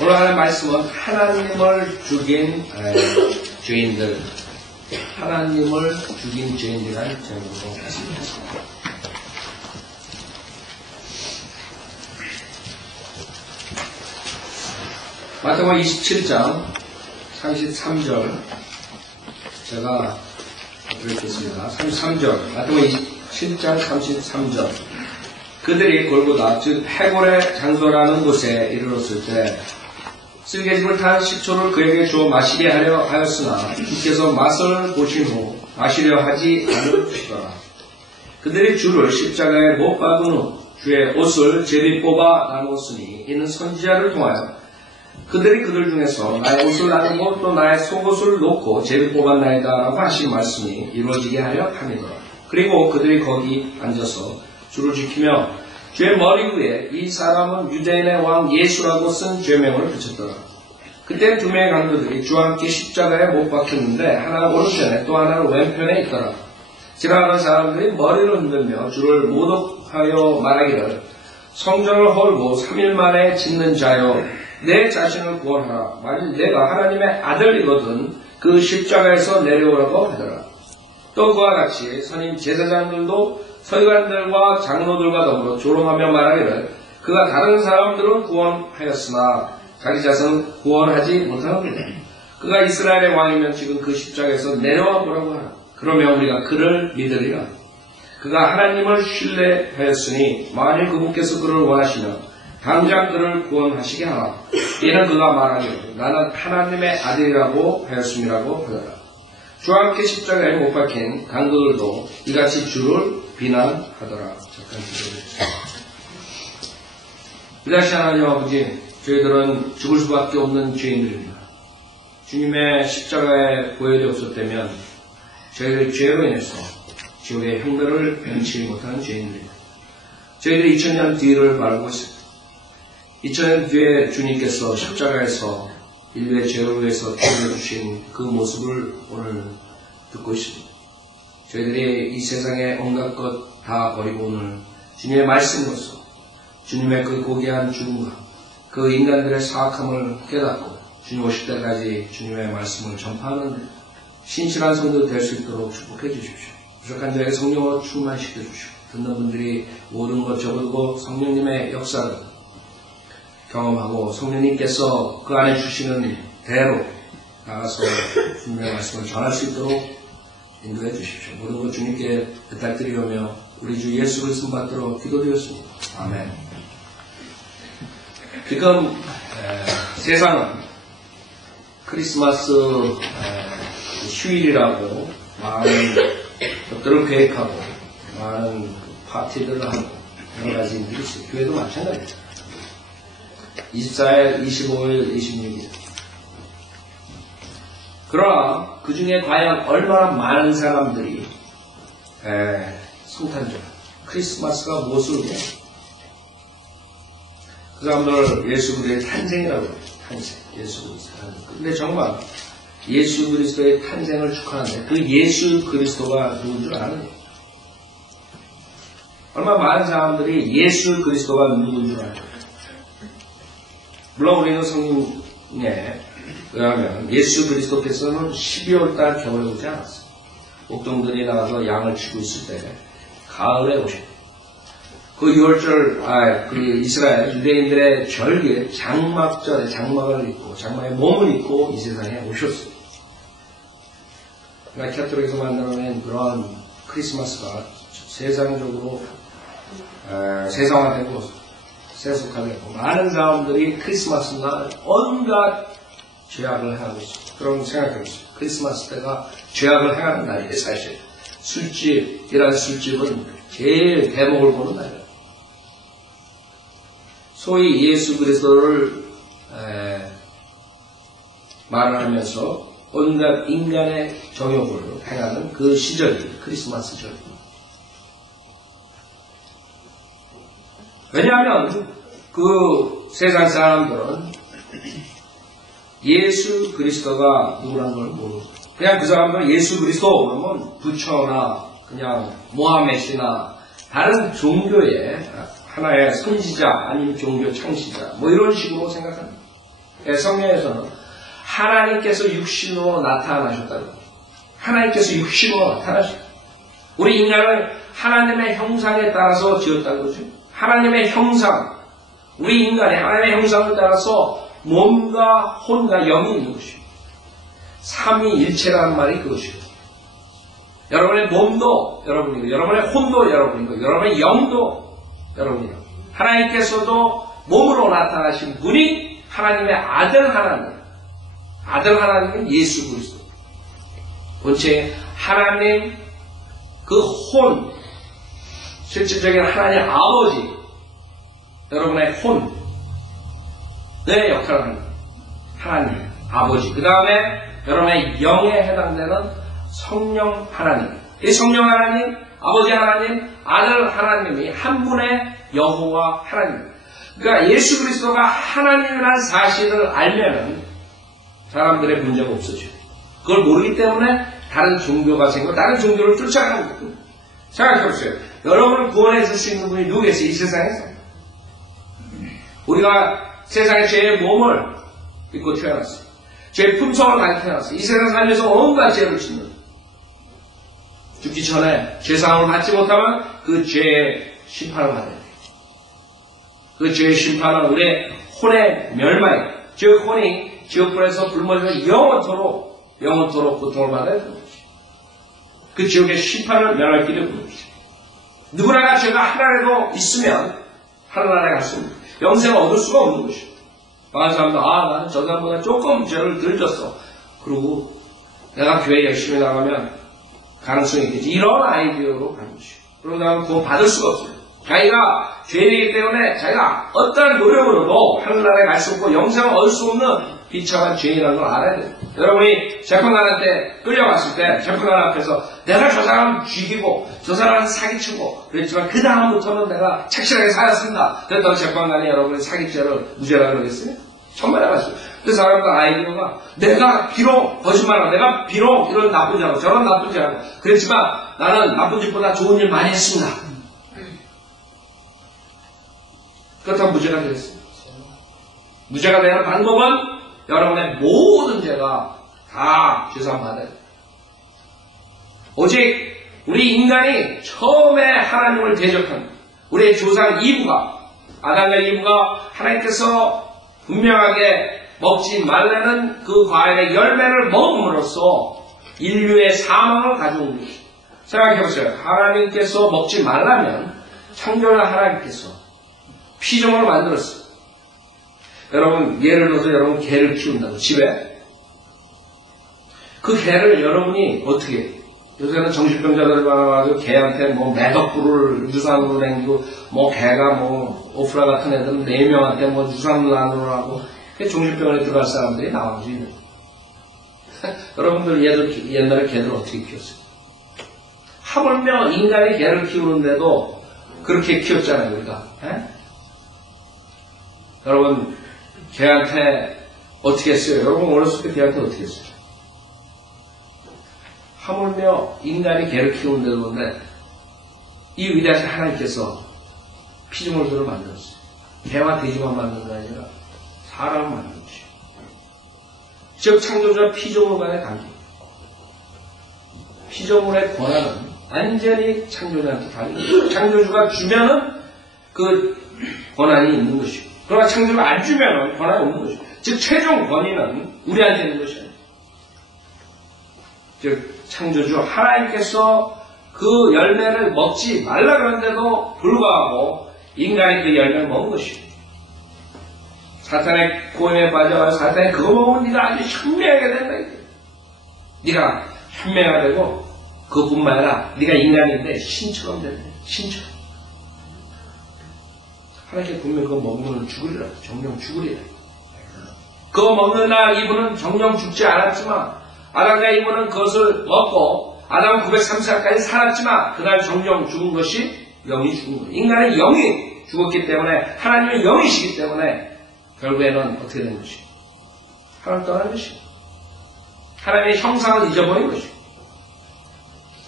오늘 하나의 말씀은 하나님을 죽인 죄인들, 하나님을 죽인 죄인이라는 제목으로 말씀드렸습니다. 마태복음 27장 33절 제가 드리겠습니다. 33절 마태복음 27장 33절 그들이 골고다 즉 해골의 장소라는 곳에 이르렀을 때 쓸개즙을 탄 식초를 그에게 주어 마시게 하려 하였으나 주께서 맛을 보신 후 마시려 하지 않으시더라. 그들이 주를 십자가에 못 박은 후 주의 옷을 제비 뽑아 나누었으니 이는 선지자를 통하여 그들이 그들 중에서 나의 옷을 나누고 또 나의 속옷을 놓고 제비 뽑았나이다 라고 하신 말씀이 이루어지게 하려 함이더라. 그리고 그들이 거기 앉아서 주를 지키며 주의 머리 위에 이 사람은 유대인의 왕 예수라고 쓴 죄명을 붙였더라. 그때 두 명의 강도들이 주와 함께 십자가에 못 박혔는데 하나는 오른편에 또 하나는 왼편에 있더라. 지나가는 사람들이 머리를 흔들며 주를 모독하여 말하기를 성전을 헐고 3일 만에 짓는 자여 내 자신을 구원하라. 만일 내가 하나님의 아들이거든 그 십자가에서 내려오라고 하더라. 또 그와 같이 선임 제사장들도 서기관들과 장로들과 더불어 조롱하며 말하기를 그가 다른 사람들은 구원하였으나 자기 자신은 구원하지 못하느니라. 그가 이스라엘의 왕이면 지금 그 십자가에서 내려와 보라고 하라. 그러면 우리가 그를 믿으리라. 그가 하나님을 신뢰하였으니 만일 그분께서 그를 원하시면 당장 그를 구원하시게 하라. 이는 그가 말하기를 나는 하나님의 아들이라고 하였음이라고 하더라. 주와 함께 십자가에 못 박힌 강도들도 이같이 주를 비난하더라. 잠깐 기도해주세요. 이다시 하나님 아버지, 저희들은 죽을 수밖에 없는 죄인들입니다. 주님의 십자가에 보혈이 없었다면 저희들의 죄로 인해서 지옥의 형벌을 면치 못하는 죄인들입니다. 저희들이 2000년 뒤를 바라고 있습니다. 2000년 뒤에 주님께서 십자가에서 인류의 죄를 위해서 죽여주신 그 모습을 오늘 듣고 있습니다. 저희들이 이 세상의 온갖 것 다 버리고 오늘 주님의 말씀으로서 주님의 그 고귀한 죽음과 그 인간들의 사악함을 깨닫고 주님 오실 때까지 주님의 말씀을 전파하는 신실한 성도 될 수 있도록 축복해 주십시오. 부족한 저에게 성령으로 충만시켜 주시고 듣는 분들이 모든 것 접어두고 성령님의 역사를 경험하고 성령님께서 그 안에 주시는 대로 나가서 주님의 말씀을 전할 수 있도록 인도해 주십시오. 모든 것 주님께 부탁드리오며 우리 주 예수 그리스도 받들어 기도드렸습니다. 아멘. 지금 세상은 크리스마스 휴일이라고 많은 것들을 계획하고 많은 파티들을 하고 여러 가지 일들이 있어요. 교회도 마찬가지입니다. 24일, 25일, 26일. 그러나 그 중에 과연 얼마나 많은 사람들이 성탄절, 크리스마스가 무엇을 위해? 그 사람들 예수 그리스도의 탄생이라고 해요. 탄생, 예수 그리스도의 탄생. 근데 정말 예수 그리스도의 탄생을 축하하는데 그 예수 그리스도가 누군 줄 아는? 얼마나 많은 사람들이 예수 그리스도가 누군 줄 아는? 물론 우리는 성경에 의하면 예수 그리스도께서는 12월달 겨울에 오지 않았어요. 목동들이 나가서 양을 치고 있을 때 가을에 오셨어요. 그 6월절 그 이스라엘 유대인들의 절기에 장막절에 장막을 입고 장막에 몸을 입고 이 세상에 오셨어요. 그러니까 캐톨릭에서 만들어낸 그런 크리스마스가 세상적으로 세상화되고 세속화되고 많은 사람들이 크리스마스 날 온갖 죄악을 행하고 있습니다. 그런 생각하고 있습니다. 크리스마스 때가 죄악을 행하는 날이에요. 사실 술집이라는 술집은 제일 대목을 보는 날이에요. 소위 예수 그리스도를 말을 하면서 온갖 인간의 정욕을 행하는 그 시절이 크리스마스절. 왜냐하면 그 세상 사람들은 예수 그리스도가 누구라는 걸 모르고 그냥 그 사람들은 예수 그리스도 그러면 부처나 그냥 모하메시나 다른 종교의 하나의 선지자 아니면 종교 창시자 뭐 이런 식으로 생각합니다. 성경에서는 하나님께서 육신으로 나타나셨다고. 하나님께서 육신으로 나타나셨다. 우리 인간을 하나님의 형상에 따라서 지었다는 거죠. 하나님의 형상, 우리 인간이 하나님의 형상을 따라서 몸과 혼과 영이 있는 것입니다. 삼위일체라는 말이 그것이고, 여러분의 몸도 여러분이고, 여러분의 혼도 여러분이고, 여러분의 영도 여러분이고, 하나님께서도 몸으로 나타나신 분이 하나님의 아들 하나님, 아들 하나님은 예수 그리스도. 본체 하나님 그 혼, 실질적인 하나님 아버지, 여러분의 혼의 역할을 합니다. 하나님 아버지. 그 다음에 여러분의 영에 해당되는 성령 하나님. 이 성령 하나님, 아버지 하나님, 아들 하나님이 한 분의 여호와 하나님. 그러니까 예수 그리스도가 하나님이라는 사실을 알면은 사람들의 문제가 없어져요. 그걸 모르기 때문에 다른 종교가 생기고 다른 종교를 쫓아가는 거예요. 생각해보세요. 여러분을 구원해 줄 수 있는 분이 누구겠어요? 이 세상에서. 우리가 세상에 죄의 몸을 입고 태어났어요. 죄의 품성을 가지고 태어났어요. 이 세상 살면서 온갖 죄를 짓는. 죽기 전에 죄사함을 받지 못하면 그 죄의 심판을 받아야 돼요. 그 죄의 심판은 우리의 혼의 멸망이에요. 즉 혼이 지옥불에서 불모에서 영원토록 고통을 받아야 됩니다. 그 지옥의 심판을 면할 길이 없는 것이죠. 누구나가 죄가 하나라도 있으면 하늘나라에 갈 수 없는 것이죠. 영생을 얻을 수가 없는 것이죠. 많은 사람도 나는 저 사람보다 조금 죄를 덜 졌어. 그리고 내가 교회 열심히 나가면 가능성이 있겠지. 이런 아이디어로 가는 것이죠. 그런 다음에 구원 받을 수가 없어요. 자기가 죄인이기 때문에 자기가 어떠한 노력으로도 하늘나라에 갈 수 없고 영생을 얻을 수 없는 비참한 죄인이라는 걸 알아야 돼요. 여러분이 재판관한테 끌려갔을 때 재판관 앞에서 내가 저 사람 죽이고 저 사람 사기치고 그랬지만 그 다음부터는 내가 착실하게 살았습니다. 그랬다고 재판관이 여러분의 사기죄를 무죄라고 그러겠어요? 천만에 말씀. 그 사람들 아이디어가 내가 비록 거짓말하고 내가 비록 이런 나쁜 자고 저런 나쁜 자고 그랬지만 나는 나쁜 짓보다 좋은 일 많이 했습니다. 그렇다고 무죄가 되겠습니다. 무죄가 되는 방법은 여러분의 모든 죄가 다 죄사함 받아야 돼요. 오직 우리 인간이 처음에 하나님을 대적한 우리의 조상 이브가 아담과 이브가 하나님께서 분명하게 먹지 말라는 그 과일의 열매를 먹음으로써 인류의 사망을 가져온 것입니다. 생각해보세요. 하나님께서 먹지 말라면 창조는 하나님께서 피조물을 만들었어요. 여러분 예를 들어서 여러분 개를 키운다고 집에 그 개를 여러분이 어떻게 해요? 요새는 정신병자들 와가지고 개한테 뭐 매덕구를 유산으로 남기고 뭐 개가 뭐 오프라 같은 애들은 4명한테 뭐 유산으로 하고 정신병원에 들어갈 사람들이 나오죠. 여러분들 옛날에 개들 어떻게 키웠어요? 하물며 인간이 개를 키우는데도 그렇게 키웠잖아요 우리가. 여러분 개한테 어떻게 했어요? 여러분 어렸을 때 개한테 어떻게 했어요? 하물며 인간이 개를 키우는데도 그런데 이 위대하신 하나님께서 피조물들을 만들었어요. 개와 돼지만 만든 게 아니라 사람을 만든 것이에요. 즉 창조주와 피조물 간의 관계. 피조물의 권한은 완전히 창조주한테 달려요. 창조주가 주면은 그 권한이 있는 것이고 그러나 창조주가 안 주면은 권한이 없는 것이고 즉 최종 권위는 우리한테 있는 것이에요. 즉 창조주 하나님께서 그 열매를 먹지 말라 그러는데도 불구하고 인간이 그 열매를 먹은 것이에요. 사탄의 고임에 빠져가지고 사탄이 그거 먹으면 네가 아주 현명하게 된다. 네가 현명하게 되고 그것뿐만 아니라 네가 인간인데 신처럼 된다. 신처럼. 하나님께 분명히 그거 먹으면 죽으리라. 정령 죽으리라. 그거 먹는 날 이분은 정령 죽지 않았지만 아담과 이브는 그것을 먹고 아담은 930살까지 살았지만 그날 정령 죽은 것이 영이 죽은 거예요. 인간의 영이 죽었기 때문에 하나님의 영이시기 때문에 결국에는 어떻게 된 것이에요? 하나님 떠난 것이에요. 하나님의 형상을 잊어버린 것이에요.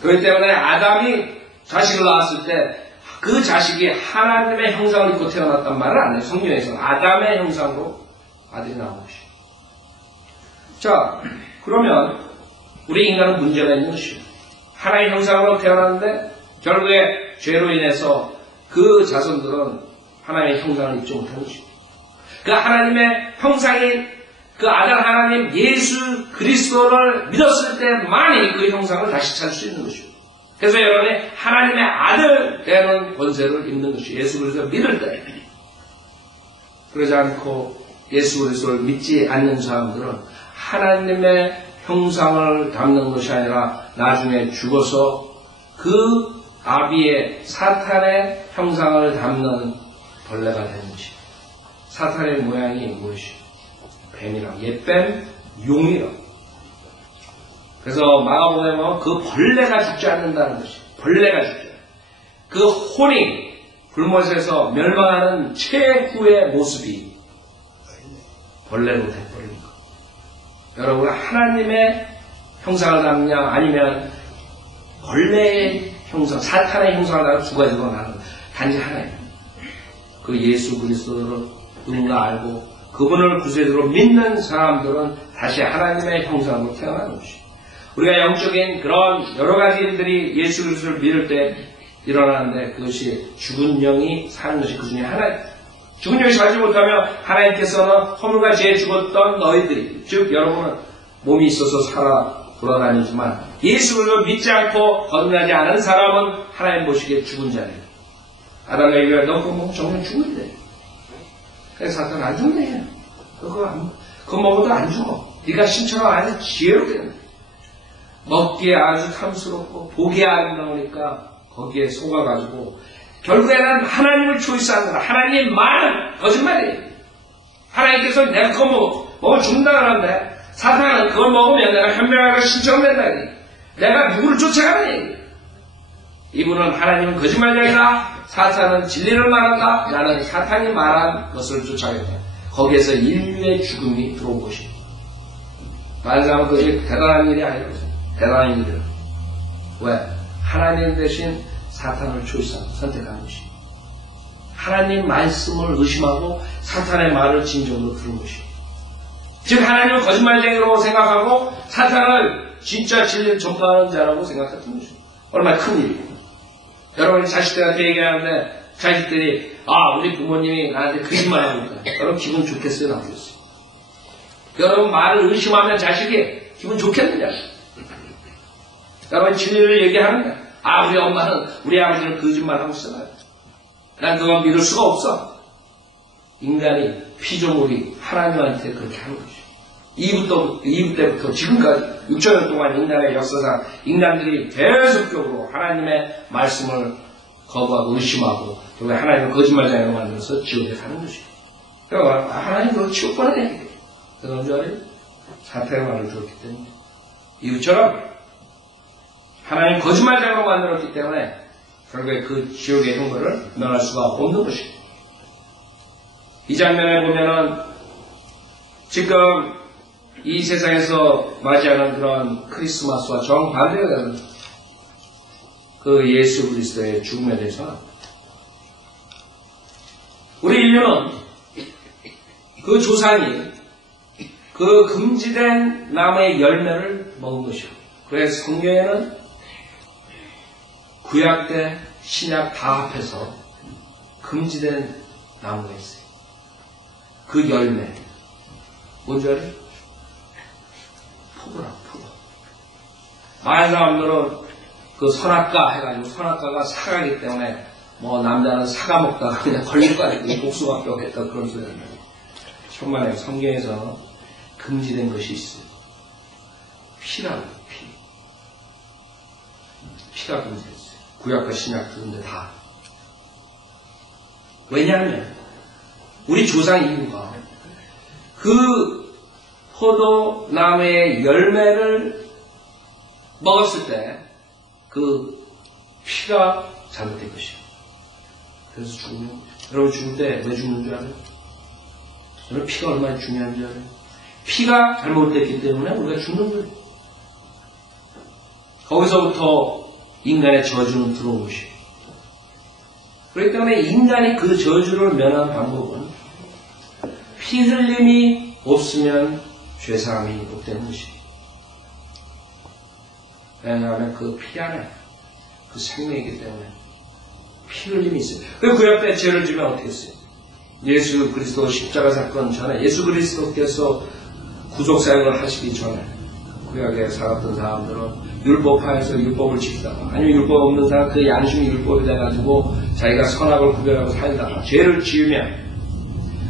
그렇기 때문에 아담이 자식을 낳았을 때 그 자식이 하나님의 형상을 입고 태어났단 말을 안 해요. 성경에서는 아담의 형상으로 아들이 나온 것이에요. 자, 그러면 우리 인간은 문제가 있는 것이요. 하나의 형상으로 태어났는데 결국에 죄로 인해서 그 자손들은 하나님의 형상을 입지 못한 것이요. 그 하나님의 형상인 그 아들 하나님 예수 그리스도를 믿었을 때만이 그 형상을 다시 찾을 수 있는 것이요. 그래서 여러분이 하나님의 아들 되는 권세를 입는 것이요. 예수 그리스도를 믿을 때. 그러지 않고 예수 그리스도를 믿지 않는 사람들은 하나님의 형상을 담는 것이 아니라 나중에 죽어서 그 아비의 사탄의 형상을 담는 벌레가 되는 것이요. 사탄의 모양이 무엇이요? 뱀이라, 옛뱀, 용이라. 그래서 마가복음에 보면 그 벌레가 죽지 않는다는 것이. 벌레가 죽지 않는다. 그 혼이 불못에서 멸망하는 최후의 모습이 벌레로 돼버린 것. 여러분, 하나님의 형상을 담냐 아니면 벌레의 형상, 사탄의 형상을 담는 두 가지로 나는 단지 하나예요. 그 예수 그리스도를 누군가 알고 그분을 구세주로 믿는 사람들은 다시 하나님의 형상으로 태어나는 것이죠. 우리가 영적인 그런 여러 가지 일들이 예수 그리스도를 믿을 때 일어나는데 그것이 죽은 영이 사는 것이 그 중에 하나예요. 죽은 영이 살지 못하면 하나님께서는 허물과 죄에 죽었던 너희들이, 즉 여러분은 몸이 있어서 살아 돌아다니지만 예수 그리스도를 믿지 않고 거듭나지 않은 사람은 하나님 보시기에 죽은 자예요. 아담과 이가 너 그거 먹으면 정말 죽는데. 그래서 사탄은 안 죽네. 그거 먹어도 안 죽어. 네가 신처럼 아주 지혜롭게 먹기에 아주 탐스럽고 보기에 아름다우니까 거기에 속아가지고 결국에는 하나님을 초이스하는 거다. 하나님 말은 거짓말이에요. 하나님께서 내가 그거 먹으면 죽는다 그러는데 사탄은 그걸 먹으면 내가 현명하고 신처럼 된다. 내가 누구를 쫓아가니? 이분은 하나님은 거짓말쟁이다. 사탄은 진리를 말한다. 나는 사탄이 말한 것을 쫓아간다. 거기에서 인류의 죽음이 들어온 것입니다. 많은 사람은 그것이 대단한 일이 아니라고 대단한 일이에요. 왜? 하나님 대신 사탄을 선택한 것입니다. 하나님 말씀을 의심하고 사탄의 말을 진정으로 들은 것입니다. 즉 하나님은 거짓말쟁이라고 생각하고 사탄을 진짜 진리를 전파하는 자라고 생각했던 것입니다. 얼마나 큰 일이고. 여러분이 자식들한테 얘기하는데 자식들이 우리 부모님이 나한테 거짓말하고 있다. 여러분 기분 좋겠어요? 나쁘겠어요? 여러분 말을 의심하면 자식이 기분 좋겠느냐? 여러분 진리를 얘기하는데 우리 엄마는 우리 아버지는 거짓말하고 있어요. 난 그건 믿을 수가 없어. 인간이 피조물이 하나님한테 그렇게 하는 거죠. 이브 때부터 지금까지 6천년 동안 인간의 역사상 인간들이 계속적으로 하나님의 말씀을 거부하고 의심하고 결국에 하나님을 거짓말쟁이로 만들어서 지옥에 사는 것이죠. 그러니까 하나님 그걸 지옥 보내야 돼. 그런 줄 알아요? 사탄의 말을 들었기 때문에. 이것처럼 하나님 거짓말쟁이로 만들었기 때문에 결국에 그 지옥의 형벌을 면할 수가 없는 것입니다. 이 장면에 보면은 지금 이 세상에서 맞이하는 그런 크리스마스와 정반대가 되는 그 예수 그리스도의 죽음에 대해서 우리 인류는 그 조상이 그 금지된 나무의 열매를 먹은 것이요. 그래서 성경에는 구약 때 신약 다 합해서 금지된 나무가 있어요. 그 열매 뭔지 알아요? 포도라, 포도. 많은 사람들은 그 선악과 해가지고 선악과가 사과이기 때문에 남자는 사과 먹다가 그냥 걸릴 거 아니고 복숭아 뼈겠다 그런 소리 합니다. 천만에 성경에서 금지된 것이 있어요. 피라고, 피. 피가 금지됐어요. 구약과 신약 그런데 다. 왜냐하면 우리 조상 인류가 그 포도나무의 열매를 먹었을 때 그 피가 잘못된 것이에요. 그래서 죽는 거예요. 여러분 죽을 때 왜 죽는 줄 알아요? 여러분 피가 얼마나 중요한 줄 알아요? 피가 잘못됐기 때문에 우리가 죽는 거예요. 거기서부터 인간의 저주는 들어온 것이에요. 그렇기 때문에 인간이 그 저주를 면하는 방법은 피 흘림이 없으면 죄사함이 없다는 것이. 왜냐하면 그 피 안에 그 생명이기 때문에 피 흘림이 있어요. 그 옆에 죄를 지면 어떻게 했어요? 예수 그리스도 십자가 사건 전에 예수 그리스도께서 구속사역을 하시기 전에 구약에 살았던 사람들은 율법하에서 율법을 지키다가 아니면 율법 없는 사람 그 양심이 율법이 돼가지고 자기가 선악을 구별하고 살다가 죄를 지으면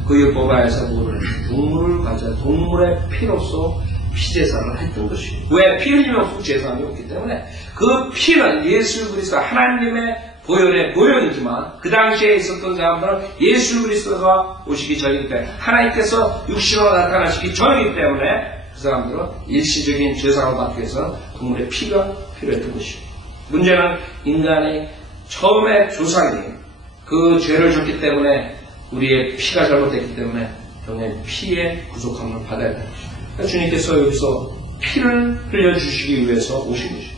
그 율법하에서 뭐를 동물을 가져 동물의 피로서 피제사를 했던 것이에요. 왜? 피 흘리면 없고 제사함이 없기 때문에 그 피는 예수 그리스도 하나님의 보혈이지만 그 당시에 있었던 사람들은 예수 그리스도가 오시기 전이기 때문에 하나님께서 육신으로 나타나시기 전이기 때문에 그 사람들은 일시적인 죄사함을 받기 위해서 동물의 피가 필요했던 것이에요. 문제는 인간이 처음에 조상이 그 죄를 졌기 때문에 우리의 피가 잘못됐기 때문에 병의 피의 구속함을 받아야 되는 것이죠. 그러니까 주님께서 여기서 피를 흘려주시기 위해서 오신 것이죠.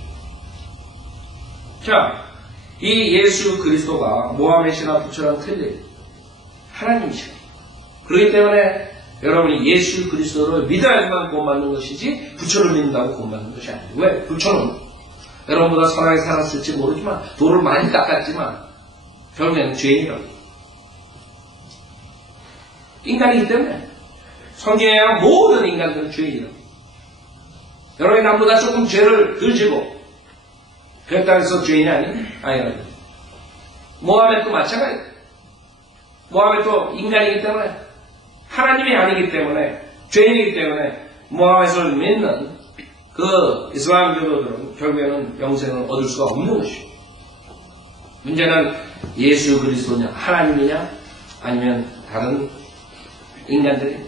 자, 이 예수 그리스도가 모하메시나 부처랑 틀린 하나님이시죠. 그렇기 때문에 여러분이 예수 그리스도를 믿어야지만 구원받는 것이지 부처를 믿는다고 구원받는 것이 아니에요. 왜? 부처는 여러분보다 선하게 살았을지 모르지만 돌을 많이 닦았지만 결국에는 죄인이라고. 인간이기 때문에 성경에 의한 모든 인간들은 죄인이라고. 여러분이 남보다 조금 죄를 덜 지고 그렇다고 해서 죄인이 아니라고. 모하메도 마찬가지예요. 모하메도 인간이기 때문에 하나님이 아니기 때문에 죄인이기 때문에 모하메를 믿는 그 이슬람 교도들은 결국에는 영생을 얻을 수가 없는 것이에요. 문제는 예수 그리스도냐 하나님이냐 아니면 다른 인간들이냐.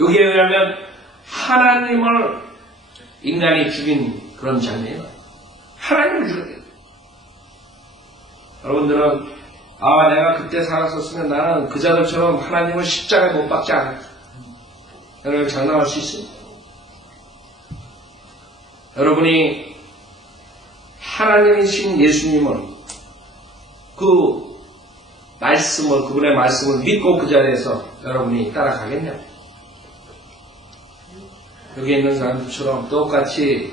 여기에 의하면 하나님을 인간이 죽인 그런 장면이에요. 하나님을 죽였대요. 여러분들은 내가 그때 살았었으면 나는 그자들처럼 하나님을 십자가에 못 박지 않았다. 여러분 장담할 수 있어요? 여러분이 하나님이신 예수님을 그분의 말씀을 믿고 그 자리에서 여러분이 따라가겠냐고. 여기 있는 사람들처럼 똑같이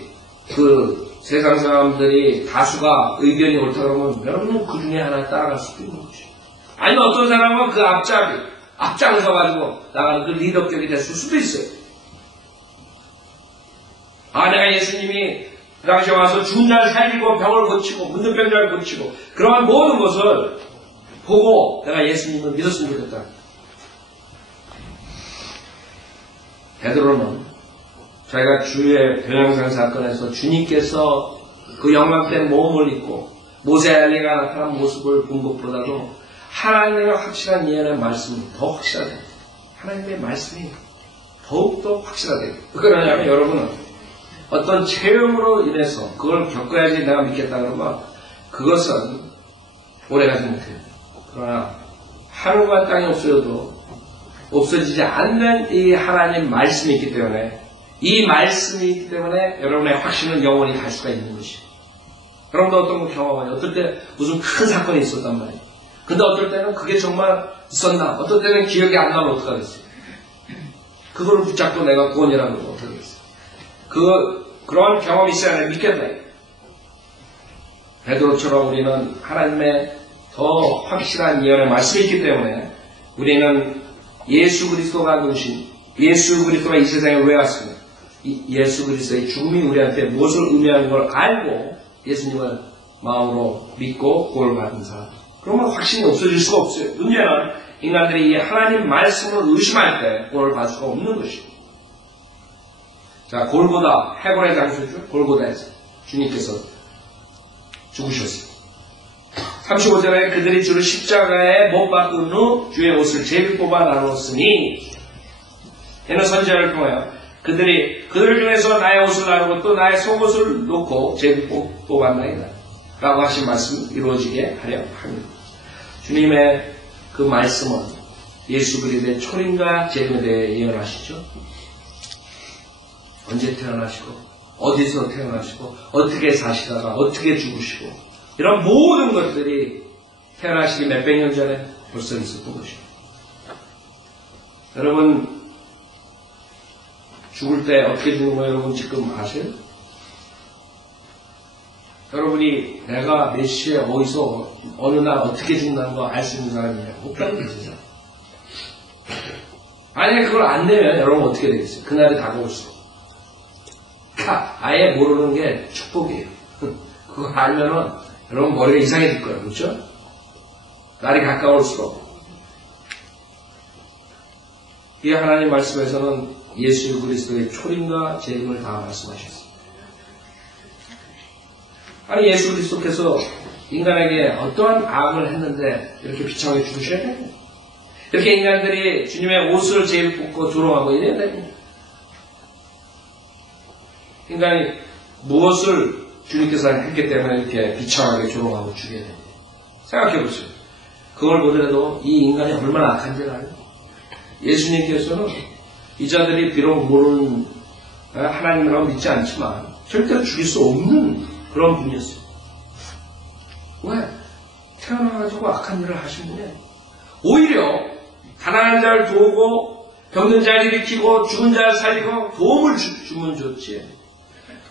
세상 사람들이 다수가 의견이 옳다 그러면 여러분은 그 중에 하나 따라갈 수도 있는 거죠. 아니면 어떤 사람은 그 앞장서가지고 나가는 그 리더격이 됐을 수도 있어요. 내가 예수님이 그 당시에 와서 죽은 자를 살리고 병을 고치고 묻는 병자를 고치고 그러한 모든 것을 보고 내가 예수님을 믿었으면 좋겠다. 베드로는 자기가 주의 변형상 사건에서 주님께서 그 영광된 몸을 입고 모세아리가 나타난 모습을 본 것보다도 하나님의 확실한 예언의 말씀이 더 확실하다. 하나님의 말씀이 더욱더 확실하다. 그러냐면 여러분은 어떤 체험으로 인해서 그걸 겪어야지 내가 믿겠다 그러면 그것은 오래가지 못해요. 그러나 하늘과 땅이 없어져도 없어지지 않는 이 하나님 말씀이 있기 때문에 이 말씀이 있기 때문에 여러분의 확신은 영원히 갈 수가 있는 것이에요. 여러분도 어떤 거 경험해요. 어떨 때 무슨 큰 사건이 있었단 말이에요. 근데 어떨 때는 그게 정말 있었나? 어떨 때는 기억이 안 나면 어떡하겠어요? 그거를 붙잡고 내가 구원이라고 하면 어떡하겠어요? 그런 경험이 있어야 믿겠다. 베드로처럼 우리는 하나님의 더 확실한 예언의 말씀이 있기 때문에 우리는 예수 그리스도가 누구신 예수 그리스도가 이 세상에 왜 왔습니까? 예수 그리스도의 죽음이 우리한테 무엇을 의미하는 걸 알고 예수님을 마음으로 믿고 구원을 받은 사람. 그러면 확신이 없어질 수가 없어요. 문제는 인간들이 이 하나님 말씀을 의심할 때 구원을 받을 수가 없는 것이고. 자, 골고다, 해골의 장소죠. 골고다에서 주님께서 죽으셨어요. 35절에 그들이 주를 십자가에 못 박은 후 주의 옷을 제비 뽑아 나누었으니 이는 선지자를 통하여 그들 중에서 나의 옷을 나누고 또 나의 속옷을 놓고 제비 뽑았나이다 라고 하신 말씀이 이루어지게 하려 합니다. 주님의 그 말씀은 예수 그리스도의 초림과 재림에 대해 예언하시죠. 언제 태어나시고 어디서 태어나시고 어떻게 사시다가 어떻게 죽으시고 이런 모든 것들이 태어나시기 몇백 년 전에 벌써 있었던 것입니다. 여러분 죽을 때 어떻게 죽는 거 여러분 지금 아세요? 여러분이 내가 몇 시에 어디서 어느 날 어떻게 죽는다는 거 알 수 있는 사람이냐? 없다는 거죠. 만약에 그걸 안 내면 여러분 어떻게 되겠어요? 그날이 다가올수록. 아예 모르는 게 축복이에요. 그거 알면은 여러분 머리가 이상해질 거예요. 그렇죠? 날이 가까울수록. 이 하나님 말씀에서는 예수 그리스도의 초림과 재림을 다 말씀하셨습니다. 아니 예수 그리스도께서 인간에게 어떠한 악을 했는데 이렇게 비참하게 죽으셔야 돼요? 이렇게 인간들이 주님의 옷을 제일 뽑고 조롱하고 이래야 돼요? 인간이 무엇을 주님께서 했기 때문에 이렇게 비참하게 조롱하고 죽여야 돼요? 생각해보세요. 그걸 보더라도 이 인간이 얼마나 악한지를 알아요? 예수님께서는 이 자들이 비록 모르는 하나님이라고 믿지 않지만 절대로 죽일 수 없는 그런 분이었어요. 왜? 태어나가지고 악한 일을 하신 분이에요. 오히려 가난한 자를 도우고 병든 자를 일으키고 죽은 자를 살리고 도움을 주면 좋지.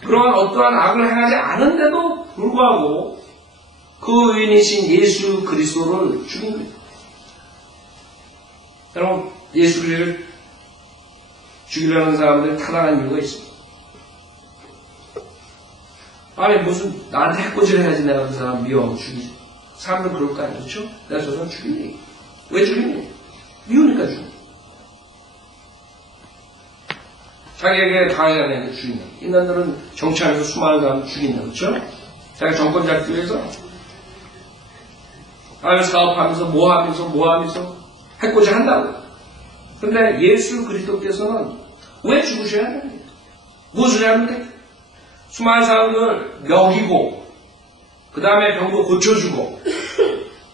그러한 어떠한 악을 행하지 않은데도 불구하고 그 의인이신 예수 그리스도를 죽인 거예요. 여러분 예수 그리스도를 죽이려는 사람들이 타당한 이유가 있습니다. 아니 무슨 나한테 해코지를 해야지 내가 그 사람 미워하고 죽이지. 사람들 그럴 거 아니에요. 그렇죠? 내가 저 사람 죽이니. 왜 죽이니? 미우니까 죽이니. 자기에게 당해야 되는 죽이니. 인간들은 정치하면서 수많은 사람 죽이니. 그렇죠? 자기 정권 잡기 위해서 아니 사업하면서 뭐하면서 해코지 한다고. 근데 예수 그리스도께서는 왜 죽으셔야 합니까? 무엇을 해야 합니까? 수많은 사람을 먹이고 그 다음에 병도 고쳐주고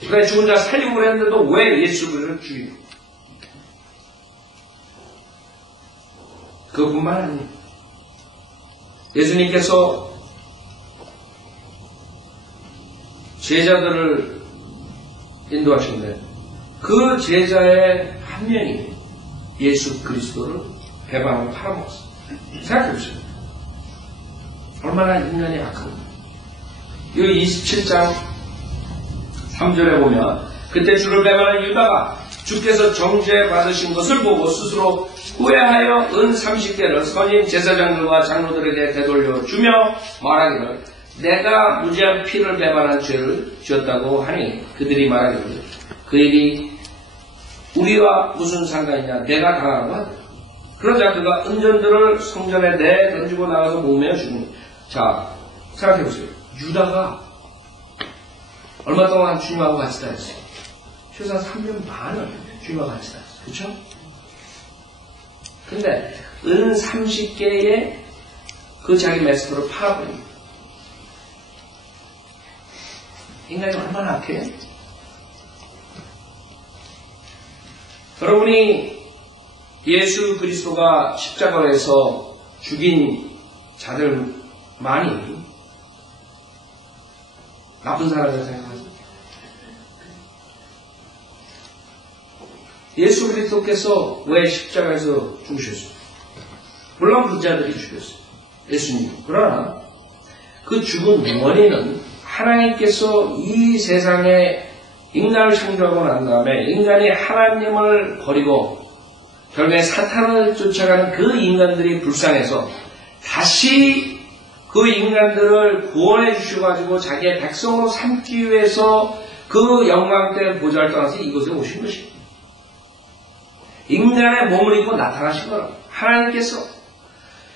그 다음에 죽은 자 살리고 그랬는데도 왜 예수 그리스도를 죽이고 그것뿐만 아니에요. 예수님께서 제자들을 인도하셨는데 그 제자의 한 명이 예수 그리스도를 배반하고 팔아먹었어요. 생각해보세요. 얼마나 인간이 악한가. 여기 27장 3절에 보면 그때 주를 배반한 유다가 주께서 정죄받으신 것을 보고 스스로 후회하여 은 30개를 선임 제사장들과 장로들에게 되돌려 주며 말하기를 내가 무지한 피를 배반한 죄를 지었다고 하니 그들이 말하기를 그 일이 우리와 무슨 상관이냐 내가 당하라고 하더라. 그러자 그가 은전들을 성전에 내 던지고 나가서 목매어 죽는. 자 생각해보세요. 유다가 얼마 동안 주님하고 같이 다녔어요? 최소한 3년 반을 주님하고 같이 다녔어요. 그렇죠? 근데 은 30개의 그 자기 메스터를 팔아버립니다. 인간이 얼마나 악해요? 여러분이 예수 그리스도가 십자가에서 죽인 자들만이 나쁜 사람이라고 생각하죠. 예수 그리스도께서 왜 십자가에서 죽으셨어요? 물론 부자들이 죽였어요. 예수님. 그러나 그 죽은 원인은 하나님께서 이 세상에 인간을 창조하고 난 다음에 인간이 하나님을 버리고 결국에 사탄을 쫓아가는 그 인간들이 불쌍해서 다시 그 인간들을 구원해 주셔가지고 자기의 백성으로 삼기 위해서 그 영광된 보좌를 떠나서 이곳에 오신 것입니다. 인간의 몸을 입고 나타나신 거라. 하나님께서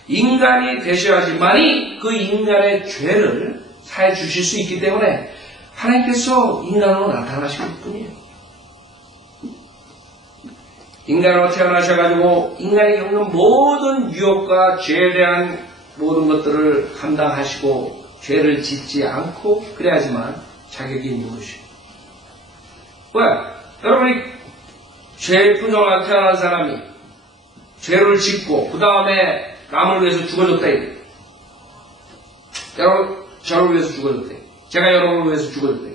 인간이 되셔야지만이 그 인간의 죄를 사해 주실 수 있기 때문에 하나님께서 인간으로 나타나실 뿐이에요. 인간으로 태어나셔가지고 인간이 겪는 모든 유혹과 죄에 대한 모든 것들을 감당하시고 죄를 짓지 않고 그래야지만 자격이 있는 것이에요. 왜? 여러분이 죄 분정한 태어난 사람이 죄를 짓고 그 다음에 남을 위해서 죽어줬다 이거예요. 여러분 저를 위해서 죽어줬다. 제가 여러분을 위해서 죽어줬다.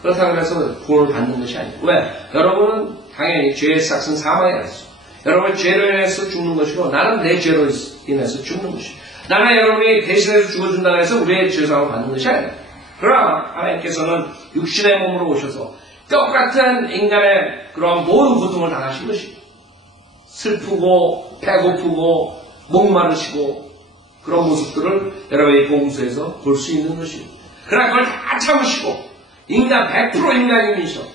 그렇다고 해서 구원을 받는 것이 아니에요. 왜? 여러분은 당연히 죄의 삭은 사망에 갔어요. 여러분 죄로 인해서 죽는 것이고 나는 내 죄로 인해서 죽는 것이고 나는 여러분이 대신해서 죽어준다고 해서 우리의 죄상을 받는 것이 아니에요. 그러나 하나님께서는 육신의 몸으로 오셔서 똑같은 인간의 그런 모든 고통을 당하신 것이고 슬프고 배고프고 목마르시고 그런 모습들을 여러분의 공수에서 볼 수 있는 것이고 그러나 그걸 다 참으시고 인간 100% 인간이시죠.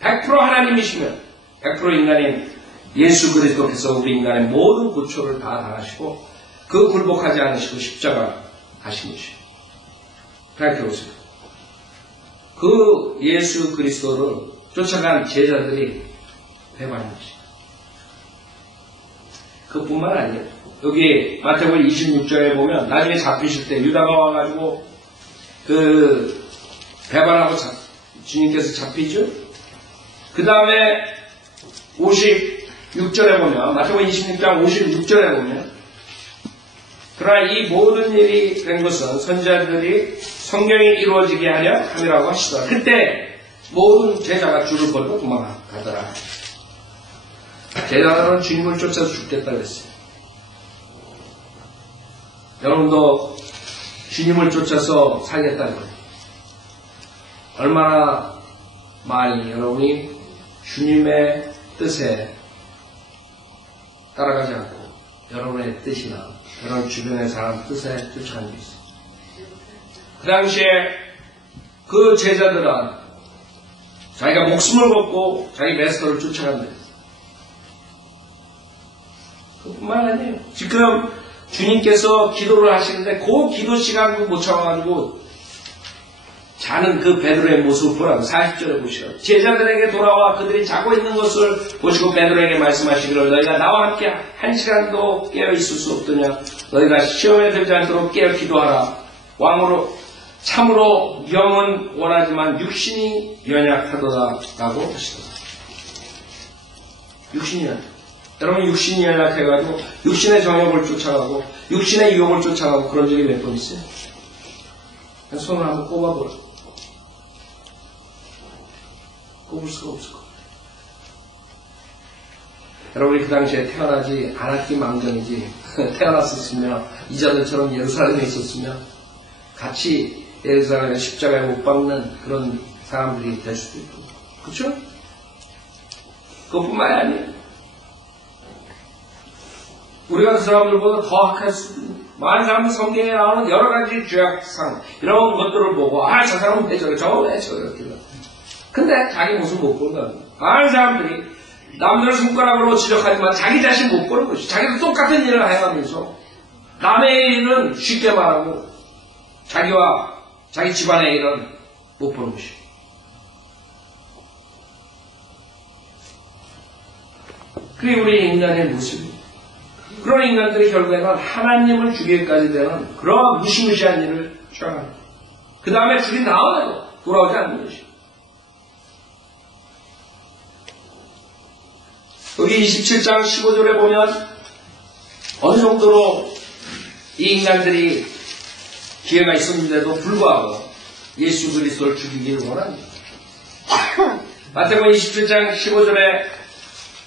100% 하나님이시면 100% 인간인 예수 그리스도께서 우리 인간의 모든 고초를 다 당하시고 그 굴복하지 않으시고 십자가 하신 것이에요. 생각해보세요. 그 예수 그리스도를 쫓아간 제자들이 배반한 것이에요. 그뿐만 아니에요. 여기 마태복음 26절에 보면 나중에 잡히실 때 유다가 와가지고 그 배반하고 주님께서 잡히죠. 그 다음에 56절에 보면 마태복음 26장 56절에 보면 그러나 이 모든 일이 된 것은 선지자들이 성경이 이루어지게 하려 함이라고 하시더라. 그때 모든 제자가 줄을 걸고 도망가더라. 제자들은 주님을 쫓아서 죽겠다고 했어요. 여러분도 주님을 쫓아서 살겠다는 거예요. 얼마나 많이 여러분이 주님의 뜻에 따라가지 않고 여러분의 뜻이나 여러분 주변의 사람 뜻에 쫓아가는 게 있어요. 그 당시에 그 제자들은 자기가 목숨을 걸고 자기 메스터를 쫓아간다. 그뿐만 아니에요. 지금 주님께서 기도를 하시는데 그 기도 시간도 못 참아가지고 자는 그 베드로의 모습을 보라고 40절에 보시라고. 제자들에게 돌아와 그들이 자고 있는 것을 보시고 베드로에게 말씀하시기를 너희가 나와 함께 한 시간도 깨어 있을 수 없더냐. 너희가 시험에 들지 않도록 깨어 기도하라. 왕으로 참으로 영은 원하지만 육신이 연약하더라라고 하시더라. 육신이 연약. 여러분 육신이 연약해가지고 육신의 정욕을 쫓아가고 육신의 유혹을 쫓아가고 그런 적이 몇 번 있어요. 손을 한번 꼽아보라. 꼽을 수가 없을 거예요. 여러분이 그 당시에 태어나지 않았기 망정이지 태어났었으면 이자들처럼 예루살렘에 있었으면 같이 예루살렘에 십자가에 못 박는 그런 사람들이 될 수도 있고 그렇죠? 그것뿐만이 아니에요. 우리가 그 사람들보다 더 악할 수도 있고 많은 사람들 성경에 나오는 여러 가지 죄악상 이런 것들을 보고 저 사람은 왜 저래 저거 왜 저렇게 근데 자기 모습 못 보는 거야. 많은 사람들이 남들을 손가락으로 지적하지만 자기 자신 못 보는 것이 자기도 똑같은 일을 해가면서 남의 일은 쉽게 말하고 자기와 자기 집안의 일은 못 보는 것이. 그게 우리 인간의 모습입니다. 그런 인간들이 결국에는 하나님을 죽이기까지 되는 그런 무시무시한 일을 취합니다. 그 다음에 죽인 다음에도 돌아오지 않는 것입니다. 여기 27장 15절에 보면 어느 정도로 이 인간들이 기회가 있었는데도 불구하고 예수 그리스도를 죽이기를 원합니다. 마태복음 27장 15절에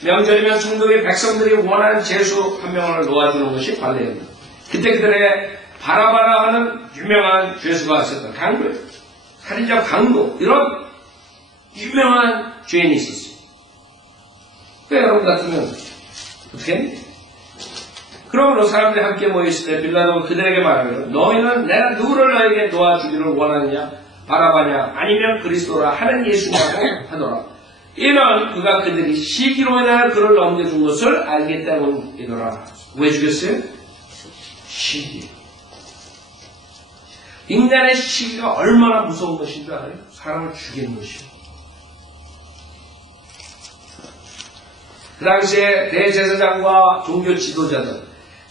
명절이면 성도의 백성들이 원하는 죄수 한 명을 놓아주는 것이 관례입니다. 그때 그들에게 바라바라 하는 유명한 죄수가 있었다. 강도예요. 살인자 강도 이런 유명한 죄인이 있었어요. 여러분 같으면 어떻게 합니까? 그러므로 사람들이 함께 모였을 때 빌라도가 그들에게 말하기를 너희는 내가 누구를 너에게 놓아주기를 원하느냐 바라바냐 아니면 그리스도라 하는 예수냐고 하더라. 이는 그가 그들이 시기로 인하여 그를 넘겨준 것을 알기 때문이더라. 왜 죽였어요? 시기. 인간의 시기가 얼마나 무서운 것인 줄 알아요? 사람을 죽이는 것이요. 그 당시에 대제사장과 종교 지도자들,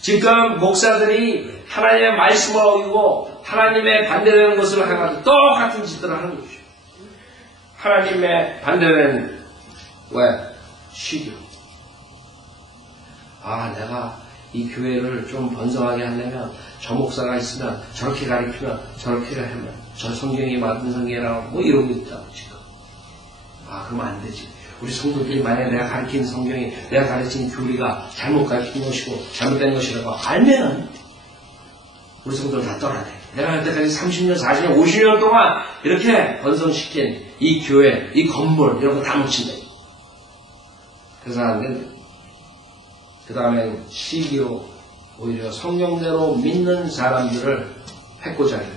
지금 목사들이 하나님의 말씀을 어기고 하나님의 반대되는 것을 해가지고 똑같은 짓들을 하는 것이죠. 하나님의 반대되는 왜? 시기. 내가 이 교회를 좀 번성하게 하려면 저 목사가 있으면 저렇게 가르치면 저렇게 하면 저 성경이 맞는 성경이라고 뭐 이러고 있다 지금. 그러면 안 되지. 우리 성도들이 만약에 내가 가르친 성경이, 내가 가르친 교리가 잘못 가르친 것이고 잘못된 것이라고 알면은 우리 성도들 다 떠나야 돼. 내가 여태까지 30년, 40년, 50년 동안 이렇게 번성시킨 이 교회, 이 건물 이런 거 다 묻힌다. 그 사람들 그 다음에 시기로 오히려 성경대로 믿는 사람들을 해코자 해요.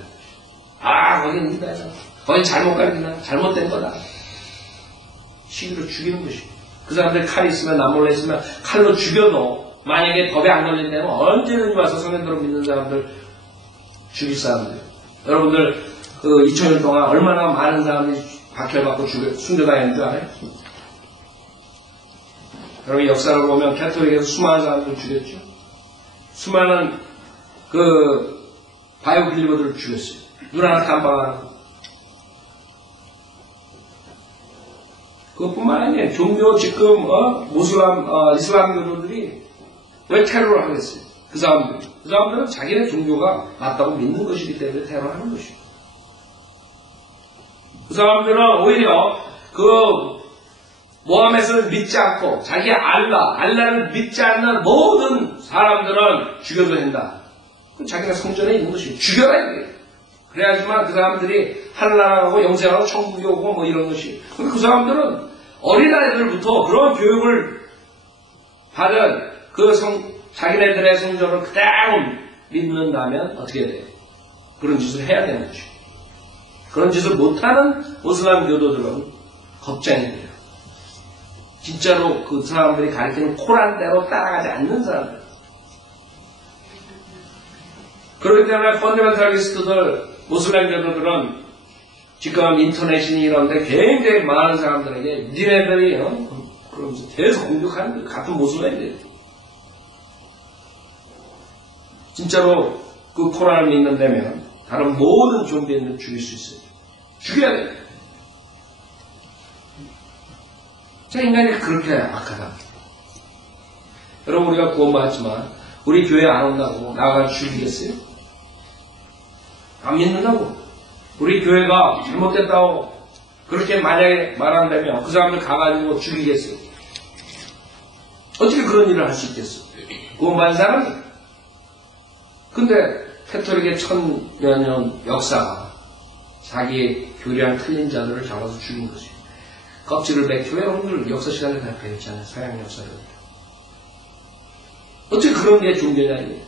아, 거긴 이다. 거긴 잘못 가르치나? 잘못된 거다. 시기로 죽이는 것이. 그 사람들 칼이 있으면, 나몰래 있으면 칼로 죽여도 만약에 법에 안 걸린다면 언제든지 와서 성경대로 믿는 사람들 죽일 사람들. 여러분들 그 2000년 동안 얼마나 많은 사람들이 박해받고 순교당했는 줄 알아요? 여러분 역사를 보면 캐톨릭에서 수많은 사람들을 죽였죠. 수많은 그 바이오 빌리버들을 죽였어요. 눈 하나 깜빡하고. 그것뿐만 아니에요. 종교 지금 이슬람교도들이 왜 테러를 하겠어요? 그 사람들은 자기네 종교가 맞다고 믿는 것이기 때문에 테러하는 것이에요. 그 사람들은 오히려 그 모하메드를 믿지 않고 자기 알라를 믿지 않는 모든 사람들은 죽여도 된다. 자기가 성전에 있는 것이 죽여라 이게. 그래야지만 그 사람들이 하늘나라가고 영생하고 천국에 오고 뭐 이런 것이. 근데 그 사람들은 어린아이들부터 그런 교육을 받은 자기네들의 성전을 그대로 믿는다면 어떻게 해야 돼요? 그런 짓을 해야 되는 거죠. 그런 짓을 못하는 이슬람 교도들은 걱정이 돼요. 진짜로 그 사람들이 가르치는 코란대로 따라가지 않는 사람들. 그렇기 때문에 펀더멘탈리스트들, 모슬렘 교도들은 지금 인터넷이니 이런데 굉장히 많은 사람들에게 니네들이 그러면서 계속 공격하는 거예요. 같은 모슬렘들. 진짜로 그 코란을 믿는다면 다른 모든 좀비들을 죽일 수 있어요. 죽여야 돼요. 자, 인간이 그렇게 악하다. 여러분, 우리가 구원받았지만, 우리 교회 안 온다고 나가 죽이겠어요? 안 믿는다고? 우리 교회가 잘못됐다고 그렇게 만약에 말한다면 그 사람들 가가지고 죽이겠어요? 어떻게 그런 일을 할 수 있겠어요? 구원받은 사람이? 근데, 캐톨릭의 1000여 년 역사가 자기의 교리랑 틀린 자들을 잡아서 죽인 것이에요. 껍질을 벗기고 여러분들 역사 시간에 다 배웠잖아요. 서양 역사를. 어떻게 그런 게 종교냐 이게.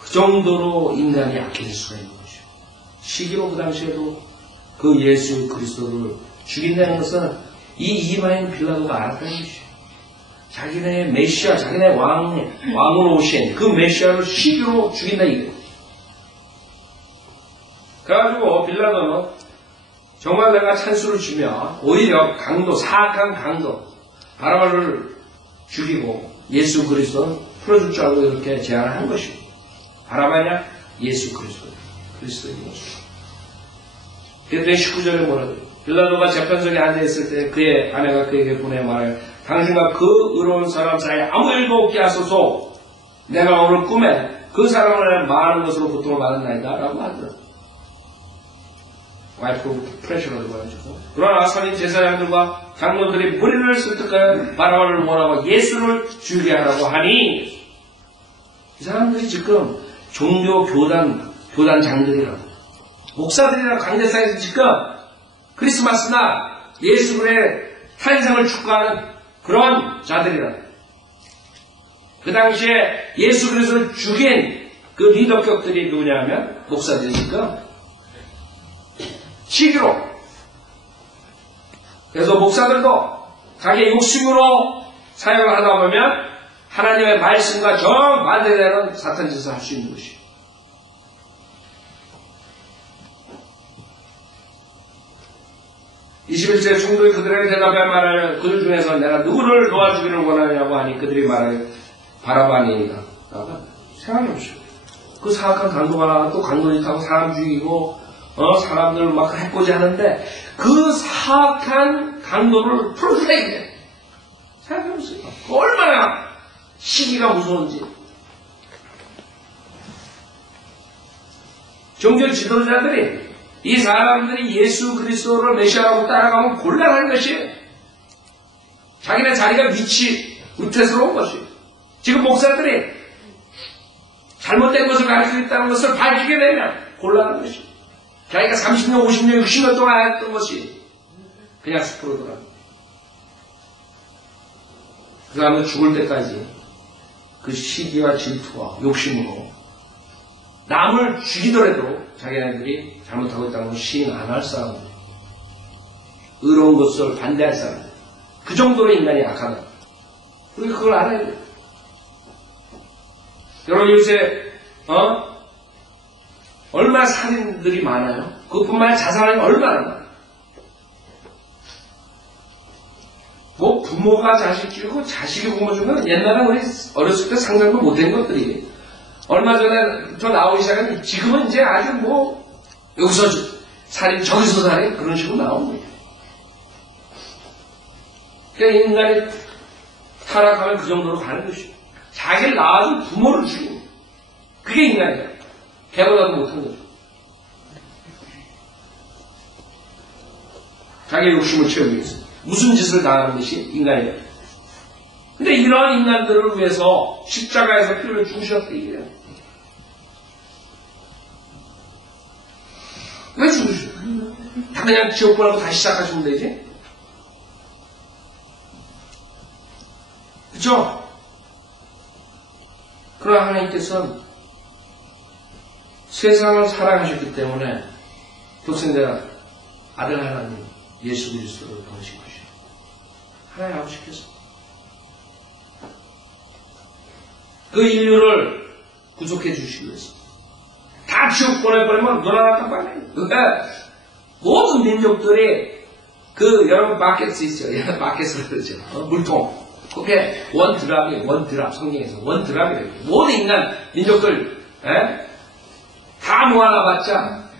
그 정도로 인간이 약해질 수가 있는 것이죠. 시기로 그 당시에도 그 예수 그리스도를 죽인다는 것은 이 이방인 빌라도가 알았다는 것이죠. 자기네 메시아, 자기네 왕으로 오신 그 메시아를 시기로 죽인다 이거예요. 그래가지고 빌라도는 정말 내가 찬수를 주면 오히려 사악한 강도 바라바를 죽이고 예수 그리스도는 풀어줄 줄 알고 이렇게 제안을 한 것이고 바라바냐? 예수 그리스도인 것이고. 그랬더니 19절에 뭐라고 해요? 빌라도가 재판석에 앉아있을 때 그의 아내가 그에게 보내 말해요. 당신과 그 의로운 사람 사이에 아무 일도 없게 하소서. 내가 오늘 꿈에 그 사람을 많은 것으로 고통을 받았나이다 라고 하더라. 와이프 프레셔를 보여주고. 그러나 선임 제사장들과 장로들이 무리를 설득하여 바라바를 원하고 예수를 죽게 하라고 하니 이 사람들이 지금 종교 교단장들이라고 목사들이랑 강대상에서 지금 크리스마스 날 예수의 탄생을 축하하는 그런 자들이라고. 그 당시에 예수 그리스도를 죽인 그 리더격들이 누구냐면 목사들이 지금 시기로. 그래서 목사들도 자기의 욕심으로 사역을 하다 보면 하나님의 말씀과 정반대되는 사탄 짓을 할 수 있는 것이에요. (21절) 총독이 그들에게 대답해 말하여 그들 중에서 내가 누구를 도와주기를 원하느냐고 하니 그들이 말하여 바라바니이다. 생각해 보시오. 그 사악한 강도가 또 강도짓 하고 사람 죽이고 사람들을 막 해코지 하는데 그 사악한 강도를 풀어주라 이게. 생각해보세요. 얼마나 시기가 무서운지. 종교 지도자들이 이 사람들이 예수 그리스도를 메시아라고 따라가면 곤란한 것이에요. 자기네 자리가 위태스러운 것이에요. 지금 목사들이 잘못된 것을 가르치고 있다는 것을 밝히게 되면 곤란한 것이에요. 자기가 30년, 50년, 60년 동안 했던 것이 그냥 숲으로 돌아갑니다. 그 사람은 죽을 때까지 그 시기와 질투와 욕심으로 남을 죽이더라도 자기네들이 잘못하고 있다는 걸 시인 안 할 사람들, 의로운 것을 반대할 사람들, 그 정도로 인간이 약하다. 우리가 그걸 알아야 돼요. 여러분 요새 얼마나 살인들이 많아요? 그것뿐만 아니라 자살이 얼마나 많아요? 뭐 부모가 자식 죽이고 자식이 부모 죽이면 옛날에 우리 어렸을 때 상상도 못한 것들이 얼마 전에 저 나오기 시작했는데 지금은 이제 아주 뭐 여기서 살인 저기서 살인 그런 식으로 나오는 거예요. 그러니까 인간이 타락하면 그 정도로 가는 것이죠. 자기를 낳아준 부모를 죽이는 거예요. 그게 인간이야. 개보다도 못한 거죠. 자기의 욕심을 채우기 위해서 무슨 짓을 당하는 것이 인간이에요. 근데 이러한 인간들을 위해서 십자가에서 피를 주셨대 이래요. 왜 죽으셔? 다 그냥 지옥 보라고 다시 시작하시면 되지? 그쵸? 그러나 하나님께서는 세상을 사랑하셨기 때문에 독생자 아들 하나님 예수 그리스도를 보내신 것이에요. 하나님 아버지께서 그 인류를 구속해 주시기 위해서 다 지옥 보내버리면 놀아났단 말이에요. 그러니까 모든 민족들이 여러분 마켓스 있죠. 마켓스로 그러죠. 물통. 그게 원드랍 성경에서 원드랍이래요. 모든 인간 민족들 다 모아놔봤자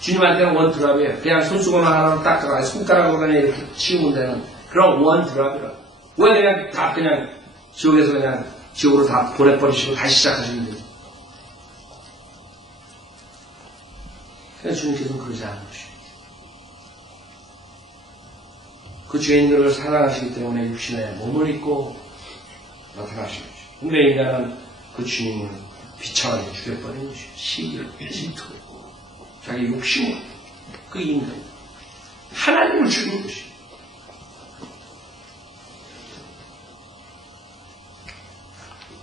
주님한테는 원드랍이에요. 그냥 손수건 하나로 딱 들어가요. 손가락으로 그냥 이렇게 치우면 되는 그런 원드랍이라. 왜 그냥 다 그냥 지옥에서 그냥 지옥으로 다 보내버리시고 다시 시작하시면 돼요. 그래서 주님께서는 그러지 않은 것이에요. 그 죄인들을 사랑하시기 때문에 육신에 몸을 입고 나타나신 거죠. 근데 인간은 그 주님을 비참하게 죽여버린 것이에요. 시기로, 질투로, 자기 욕심으로 그 인간 하나님을 죽인 것이에요.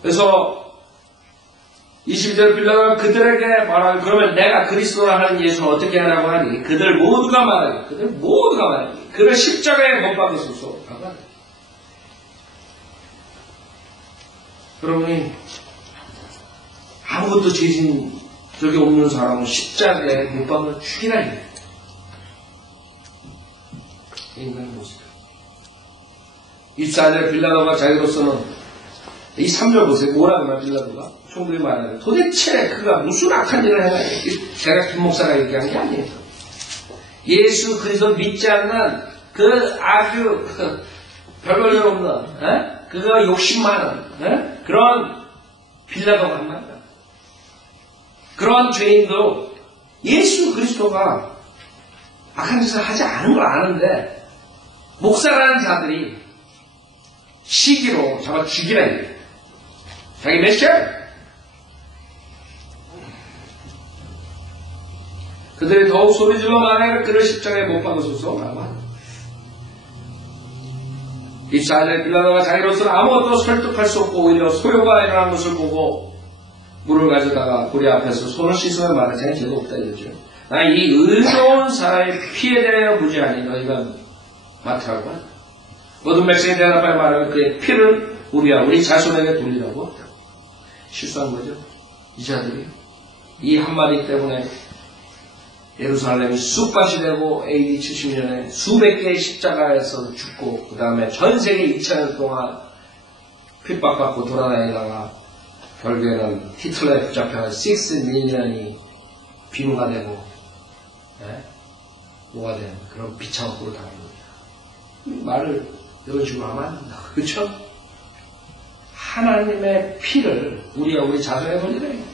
그래서 22절 빌라도가 그들에게 말하기 그러면 내가 그리스도라 하는 예수는 어떻게 하라고 하니 그들 모두가 말하기 그를 십자가에 못 박으소서. 여러분이 아무것도 죄진 적이 없는 사람은 십자가에 못 박아 죽이라 해요. 인간의 모습이에요. 24절 빌라도가 자기로서는 이 3절 보세요. 뭐라고 말 빌라도가? 총독이 말하는 도대체 그가 무슨 악한 일을 해야 제가 김 목사가 얘기한 게 아니에요. 예수 그리스도 믿지 않는 그 아주 별볼일 없는 그가 욕심 많은 그런 빌라도가 한 말이다. 그런 죄인도 예수 그리스도가 악한 짓을 하지 않은 걸 아는데 목사라는 자들이 시기로 잡아 죽이라 이래요. 자기 메시아예요. 그들이 더욱 소리질러 말하여 그를 십자가에 못 박으소서 라고 한다. 24절 빌라도가 자기로서는 아무것도 설득할 수 없고 오히려 소요가 일어난 것을 보고 물을 가져다가 고리 앞에서 손을 씻으며 말하되 자기 죄도 없다 이랬죠. 나 이 의로운 사람의 피에 대하여 무죄하니 너희가 맡으라고 한다. 모든 백성에 대답하여 말하면 그의 피를 우리 자손에게 돌리라고 한다. 실수한 거죠. 이 자들이 이 한마디 때문에 예루살렘이 쑥밭이 되고 AD 70년에 수백 개의 십자가에서 죽고 그 다음에 전 세계 2000년 동안 핍박받고 돌아다니다가 결국에는 히틀러에 붙잡혀 6밀리언이 비무가 되고 뭐가 되는 그런 비참한 꼴을 당한 겁니다. 말을 이런 식으로 하면 안 된다. 그렇죠? 하나님의 피를 우리 자손에 돌리라.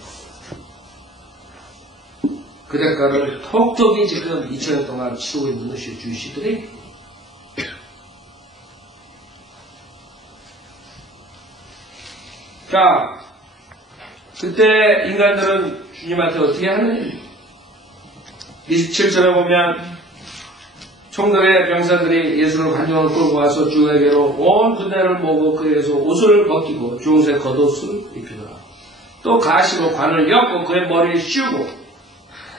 그 대가를 톡톡히 지금 2000년 동안 치르고 있는 것이 주시들이. 자, 그때 인간들은 주님한테 어떻게 하느냐? 27절에 보면 총독의 병사들이 예수를 관중으로 끌고 와서 주에게로 온 군대를 모으고 그에게서 옷을 벗기고 주홍색 겉옷을 입히더라. 또 가시로 관을 엮고 그의 머리를 씌우고,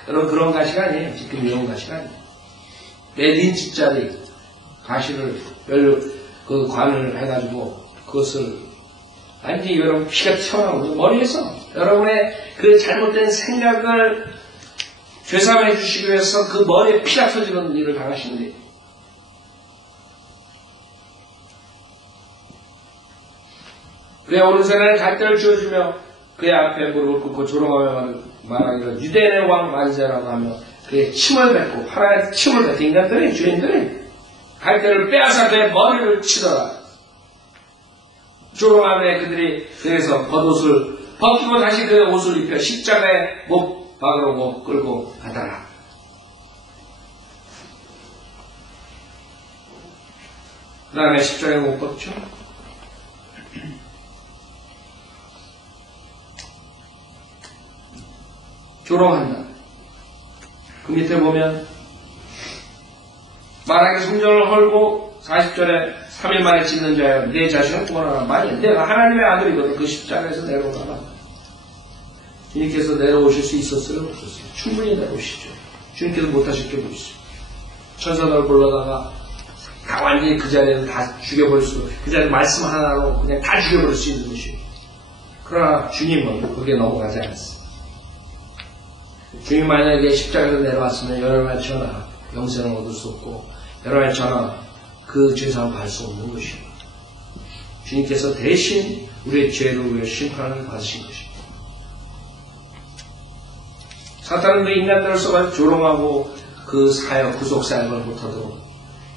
여러분 그런 가시가 아니에요. 지금 이런 가시가 아니에요. 4인치짜리 가시를 그 관을 해가지고 그것을 완전히 여러분 피가 튀어나오고 머리에서 여러분의 그 잘못된 생각을 죄사함해 주시기 위해서 그 머리에 피가 터지는 일을 당하시는 거예요. 그의 오른손에는 갈대를 쥐어주며 그의 앞에 무릎을 꿇고 조롱하며 말하기를 유대인의 왕 만세라고 하며 그의 침을 뱉고 파라의 침을 뱉고 인간들이 주인들이 갈대를 빼앗아 그의 머리를 치더라. 조롱하며 그들이 그래서 겉옷을 벗기고 다시 그의 옷을 입혀 십자가에 못 박으러 끌고 가더라. 그 다음에 십자가에 못 박죠. 조롱한다. 그 밑에 보면 말하기 성전을 헐고 40절에 3일 만에 짓는 자여 내 자신을 구원하라. 만일 내가 하나님의 아들이거든 그 십자가에서 내려오라. 주님께서 내려오실 수 있었어요? 없었어요? 충분히 내려오시죠. 주님께서 못하실 게 뭐 있어요? 천사들을 불러다가 다 완전히 그 자리에서 다 죽여버릴 수, 그 자리 말씀 하나로 그냥 다 죽여버릴 수 있는 것이에요. 그러나 주님은 거기에 넘어가지 않았어요. 주님 만약에 십자가에서 내려왔으면 여러분의 전하 영생을 얻을 수 없고 여러분의 전하 그 죄사함을 받을 수 없는 것이에요. 주님께서 대신 우리의 죄를 위해 심판을 받으신 것입니다. 사탄은 그 인간들을 써가지고 조롱하고 그 사역, 구속 사역을 못하도록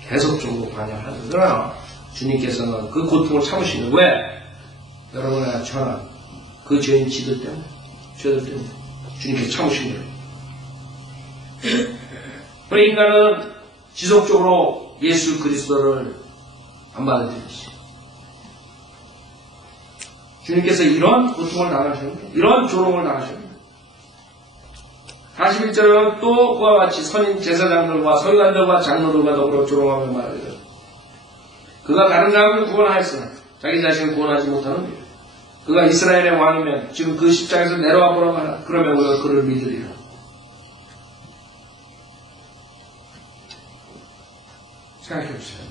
계속적으로 반영하는 그러나 주님께서는 그 고통을 참으시는 왜? 여러분의 전하 그 죄인 지들 때문에 죄들 때문에 주님께서 참으신 거예요. 그 인간은 지속적으로 예수 그리스도를 안 받아들였어요. 주님께서 이런 고통을 당하셨는데, 이런 조롱을 당하셨는데, 41절은 또 그와 같이 선인 제사장들과 서기관들과 장로들과 더불어 조롱하며 말하기를 그가 다른 사람을 구원하였으나 자기 자신을 구원하지 못하는 거예요. 그가 이스라엘의 왕이면 지금 그 십자가에서 내려와 보라고 하라. 그러면 우리가 그를 믿으리라. 생각해보세요.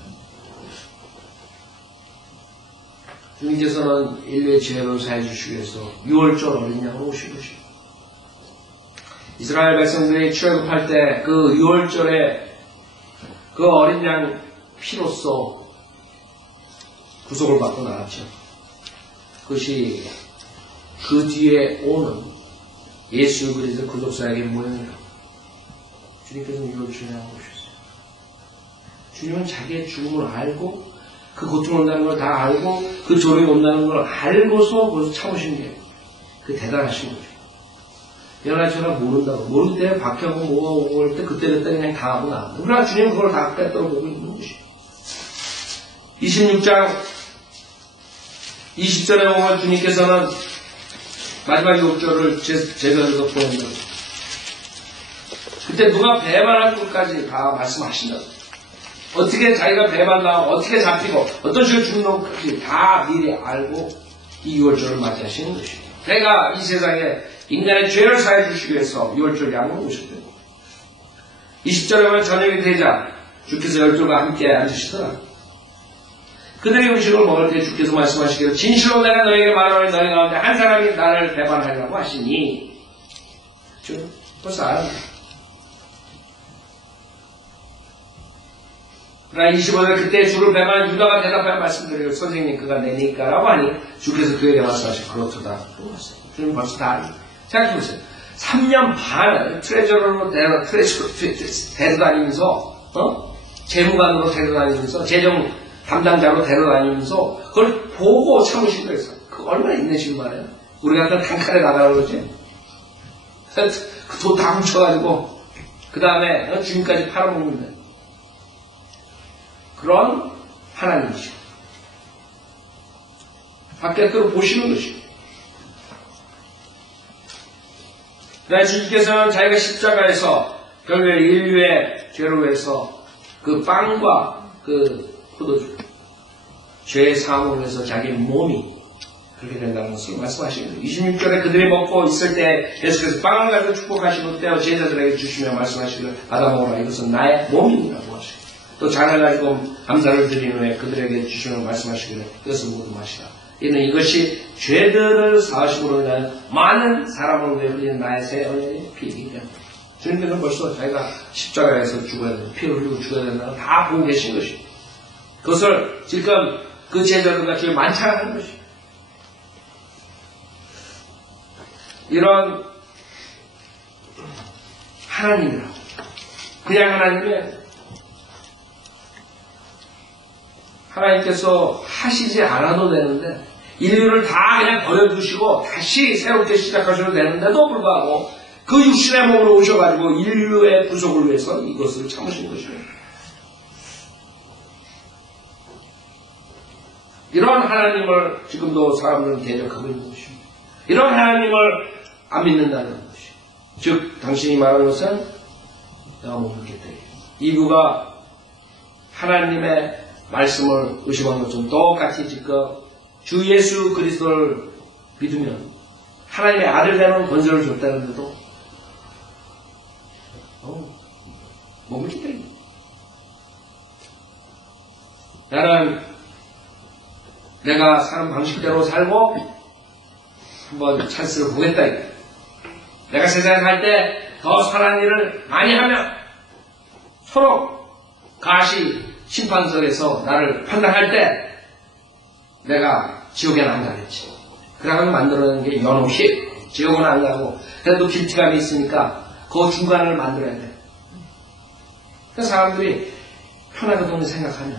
주님께서는 인류의 죄를 사해 주시기 위해서 6월절 어린 양으로 오신 것입니다. 이스라엘 백성들이 출애굽할 때 그 6월절에 그 어린 양 피로써 구속을 받고 나왔죠. 그것이 그 뒤에 오는 예수 그리스도 구속사역의 모형이라고. 주님께서는 6월절에 오셨어요. 주님은 자기의 죽음을 알고 그 고통을 온다는 걸 다 알고 그 조롱이 온다는 걸 알고서 그것을 참으신 게 그 대단하신 거죠. 연하처럼 모른다고. 모를 때 박혀고 뭐가 오고 할 때 그때 그냥 당하고 나간다. 그러나 주님은 그걸 다 꿰뚫어 보고 있는 것이죠. 26장 20절에 보면 주님께서는 마지막 6절을 제자들과 보낸다고. 그때 누가 배반할 것까지 다 말씀하신다고. 어떻게 자기가 배반당하고 어떻게 잡히고 어떤 식으로 죽는 것까지 다 미리 알고 이 6월절을 맞이하시는 것입니다. 내가 이 세상에 인간의 죄를 사해 주시기 위해서 6월절 양으로 오셨대요. 20절에 보면 저녁이 되자 주께서 12과 함께 앉으시더라. 그들이 음식을 먹을 때 주께서 말씀하시기를 진실로 내가 너에게 말하노니 너희 가운데 한 사람이 나를 배반하려고 하시니. 그렇죠? 벌써 알았네. 그러나 25절 그때 주를 배반한 유다가 대답하여 말씀드리고 선생님 그가 내니까 라고 하니 주께서 그에게 말씀하시고 그렇도다. 주님 벌써 다 알고. 생각해보세요. 3년 반을 트레저러로 데려다니면서 재무관으로 데려다니면서 재정 담당자로 데려다니면서 그걸 보고 참으신 거였어. 그 얼마나 인내심 말이에요. 우리 같은 단칼에 나가라고 그러지. 그 돈 다 훔쳐가지고 그 다음에 주님까지 팔아먹는다. 그런 하나님이시고 밖에서 보시는 것이고 그러나 주님께서는 자기가 십자가에서 결국에 인류의 죄로 해서 그 빵과 그 포도주 죄의 사함으로 해서 자기 몸이 그렇게 된다는 것을 말씀하시는 거예요. 26절에 그들이 먹고 있을 때 예수께서 빵을 가지고 축복하시고 떼어 제자들에게 주시며 말씀하시기를 받아 먹어라. 이것은 나의 몸이라고 하시고 또 잔을 가지고 감사를 드린 후에 그들에게 주시며 말씀하시기를 이것을 모두 마시라. 이는 이것이 죄들을 사하심으로 인하여 많은 사람을 위해 흘리는 나의 새 언약의 피이기 때문에 주님께서는 벌써 자기가 십자가에서 죽어야 된다. 피를 흘리고 죽어야 된다는 걸 다 보고 계신 것이고 그것을 지금 그 제자들과 지금 만찬하는 것이고 이런 하나님이라고 그냥 하나님께서 하시지 않아도 되는데 인류를 다 그냥 버려두시고 다시 새롭게 시작하셔도 되는데도 불구하고 그 육신의 몸으로 오셔가지고 인류의 구속을 위해서 이것을 참으신 것입니다. 이런 하나님을 지금도 사람들은 대적하고 있는 것입니다. 이런 하나님을 안 믿는다는 것이 즉 당신이 말하는 것은 내가 못 믿겠다. 이구가 하나님의 말씀을 의심한 것처럼 똑같이 지금 주 예수 그리스도를 믿으면 하나님의 아들 되는 권세를 줬다는데도 못 믿겠다. 나는 내가 사는 방식대로 살고 한번 찬스를 보겠다. 내가 세상에 살 때 더 선한 일을 많이 하면 서로 가시 심판석에서 나를 판단할 때 내가 지옥에는 안 가겠지. 그러면 만들어내는 게 연옥이 지옥은 안 가고 그래도 길티감이 있으니까 그 중간을 만들어야 돼. 그래서 사람들이 편하거든요. 생각하면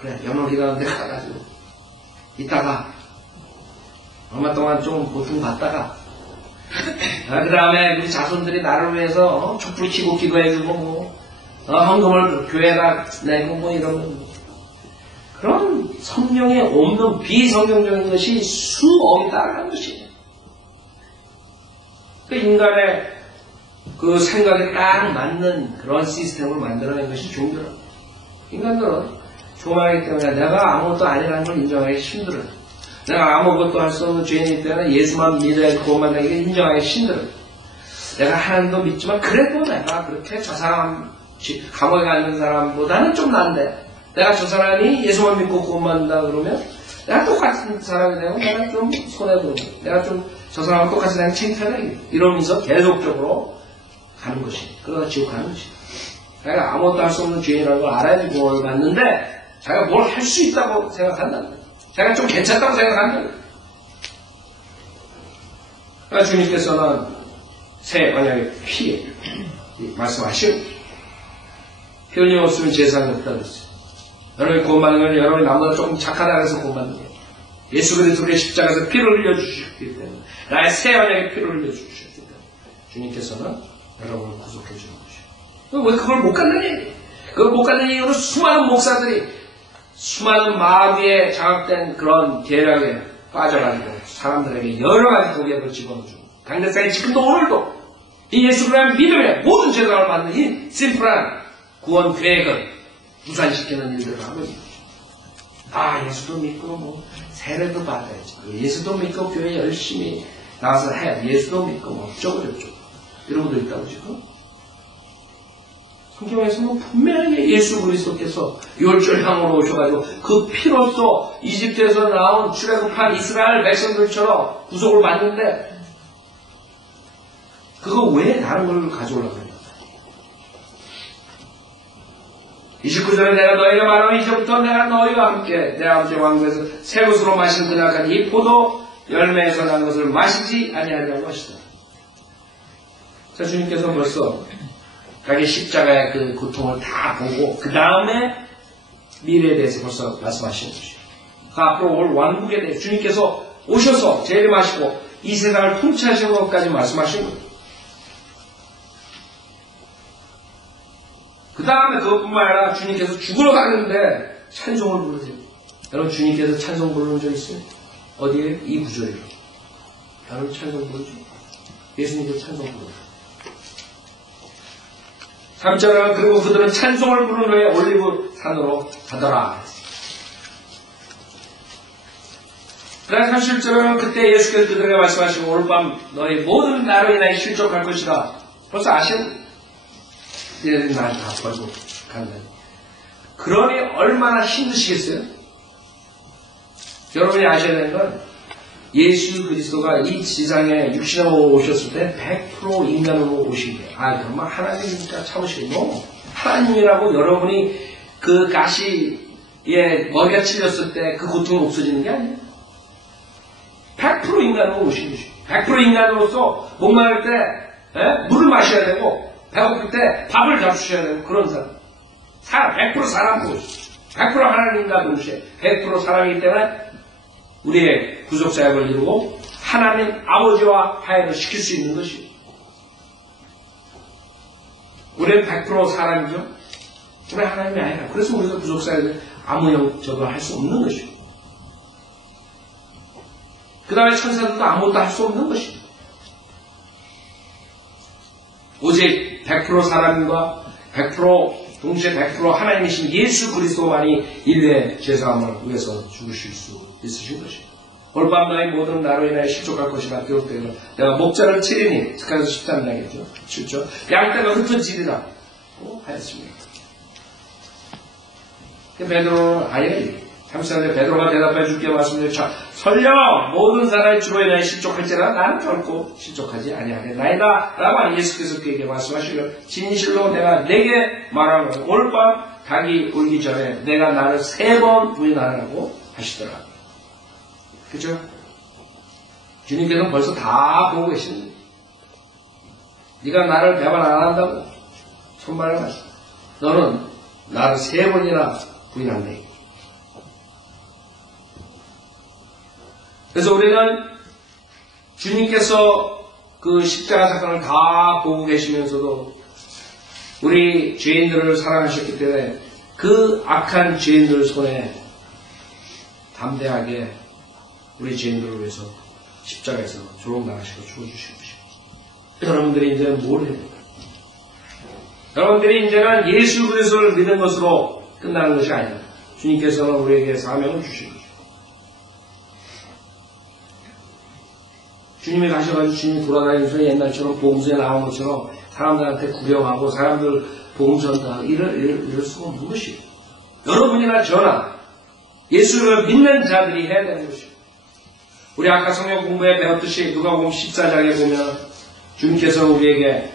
그래 연옥이라는 데 가가지고 이따가 얼마 동안 좀 고통 받다가 그 다음에 우리 자손들이 나를 위해서 촛불 켜고 기도해주고 헌금을 교회에다 내고 이러면 그런 성령에 없는 비성경적인 것이 수억이 따라가는 것이에요. 그 인간의 그 생각에 딱 맞는 그런 시스템을 만들어낸 것이 종교라고. 인간들은 교만하기 때문에 내가 아무것도 아니라는 걸 인정하기 힘들어요. 내가 아무것도 할 수 없는 죄인이기 때문에 예수만 믿어야 구원만 되게 인정하기 힘들어요. 내가 하나님도 믿지만 그래도 내가 그렇게 저 사람 감옥에 가 있는 사람보다는 좀 난데 내가 저 사람이 예수만 믿고 구원받는다 그러면 내가 똑같은 사람이 되고 내가 좀 손해보고 내가 좀 저 사람하고 똑같이 내가 창피하다 이러면서 계속적으로 가는 것이 그러다 지옥 가는 것이 내가 아무것도 할 수 없는 죄인이라는 걸 알아야지 구원을 받는데 자기가 뭘 할 수 있다고 생각한다는 거예요. 자기가 좀 괜찮다고 생각한다는 거예요. 그러니까 주님께서는 새 언약의 피 말씀하시고 피 흘림 없으면 제사는 없다고 했어요. 여러분이 구원받는 건 여러분이 남보다 조금 착하다 해서 구원받는 거예요. 예수 그리스도의 십자가에서 피를 흘려주셨기 때문에 나의 새 언약의 피를 흘려주셨기 때문에 주님께서는 여러분을 구속해 주는 것이에요. 왜 그걸 못 갖느냐? 그걸 못 갖는 이유로 수많은 목사들이 수많은 마귀에 장악된 그런 계략에 빠져가지고 사람들에게 여러 가지 고백을 집어넣어주고 강대상이 지금도 오늘도 이 예수 그리스도를 믿으면 모든 죄를 받는 이 심플한 구원 계획을 무산시키는 일들을 하고 있는 거죠. 예수도 믿고 세례도 받아야지. 예수도 믿고 교회 열심히 나와서 해. 예수도 믿고 어쩌고저쩌고 이런 것도 있다고 지금. 성경에서는 분명하게 예수 그리스도께서 율절향으로 오셔가지고 그 피로써 이집트에서 나온 출애굽한 이스라엘 백성들처럼 구속을 받는데 그거 왜 다른 걸 가져오려고 합니까? 29절에 내가 너희가 말하면 이제부터 내가 너희와 함께 내 아버지의 왕국에서 새 것으로 마신 그날까지 이 포도 열매에서 난 것을 마시지 아니하려고 하시다. 자, 주님께서 벌써 자기 십자가의 그 고통을 다 보고 그 다음에 미래에 대해서 벌써 말씀하시는 것이죠. 그 앞으로 올 왕국에 대해 주님께서 오셔서 재림하시고 이 세상을 통치하시는 것까지 말씀하시는 거예요. 그 다음에 그것뿐만 아니라 주님께서 죽으러 가는데 찬송을 부르세요. 여러분 주님께서 찬송 부르는 적 있어요? 어디에? 이 구절이요. 여러분 찬송 부르죠? 예수님께서 찬송 부르죠. 3절은 그리고 그들은 찬송을 부른 후에 올리브 산으로 가더라. 그다음 31절은 그때 예수께서 그들에게 말씀하시고 오늘 밤 너희 모든 나로 인하여 실족할 것이라. 벌써 아시는 얘네들이 날 다 벌고 간다. 그러니 얼마나 힘드시겠어요? 여러분이 아셔야 되는 건 예수 그리스도가 이 지상에 육신으로 오셨을 때 100% 인간으로 오신 거예요. 아, 그러면 하나님이니까 참으시고 하나님이라고 여러분이 그 가시에 머리가 찔렸을 때 그 고통이 없어지는 게 아니에요. 100% 인간으로 오신 것이죠. 100% 인간으로서 목마를 때 물을 마셔야 되고 배고플 때 밥을 잡수셔야 되고 그런 사람. 100% 사람으로 100% 하나님과 동시에 100% 사람이기 때문에 우리의 구속사역을 이루고 하나님 아버지와 화해를 시킬 수 있는 것이에요. 우리는 100% 사람이죠. 우리 하나님이 아니라. 그래서 우리가 구속사역을 아무 영적을 할 수 없는 것이에요. 그 다음에 천사들도 아무것도 할 수 없는 것이에요. 오직 100% 사람과 100% 동시에 100% 하나님이신 예수 그리스도만이 인류의 죄사함을 위해서 죽으실 수 있으신 것이에요. 오늘 밤 너희 모든 나로 인하여 실족할 것이라. 기록되어 내가 목자를 치리니 즉가서 13장이죠. 7절 양떼가 흩어지리라 하였습니다. 베드로는 아니에요. 33절에 베드로가 대답해 주께 말씀드려 설령 모든 사람의 주로 인하여 실족할지라 나는 결코 실족하지 아니하겠나이다 라고 예수께서 그에게 말씀하시며 진실로 내가 내게 말하노니 오늘 밤 닭이 울기 전에 내가 나를 3번 부인하라고 하시더라. 그죠? 주님께서는 벌써 다 보고 계십니다. 네가 나를 배반 안 한다고 손발을 하시. 너는 나를 3번이나 부인한다. 그래서 우리는 주님께서 그 십자가 사건을 다 보고 계시면서도 우리 죄인들을 사랑하셨기 때문에 그 악한 죄인들 손에 담대하게 우리 죄인들을 위해서 십자가에서 조롱당하시고 죽어주신 것입니다. 여러분들이 이제는 뭘 해야 됩니까? 여러분들이 이제는 예수 그리스도를 믿는 것으로 끝나는 것이 아니라 주님께서는 우리에게 사명을 주신 것입니다. 주님이 가셔가지고 주님이 돌아다니면서 옛날처럼 복음서에 나온 것처럼 사람들한테 구경하고 사람들 복음 전다 이럴 수가 없는 것이에요. 여러분이나 저나 예수를 믿는 자들이 해야 되는 것이에요. 우리 아까 성경 공부에 배웠듯이 누가복음 14장에 보면 주님께서 우리에게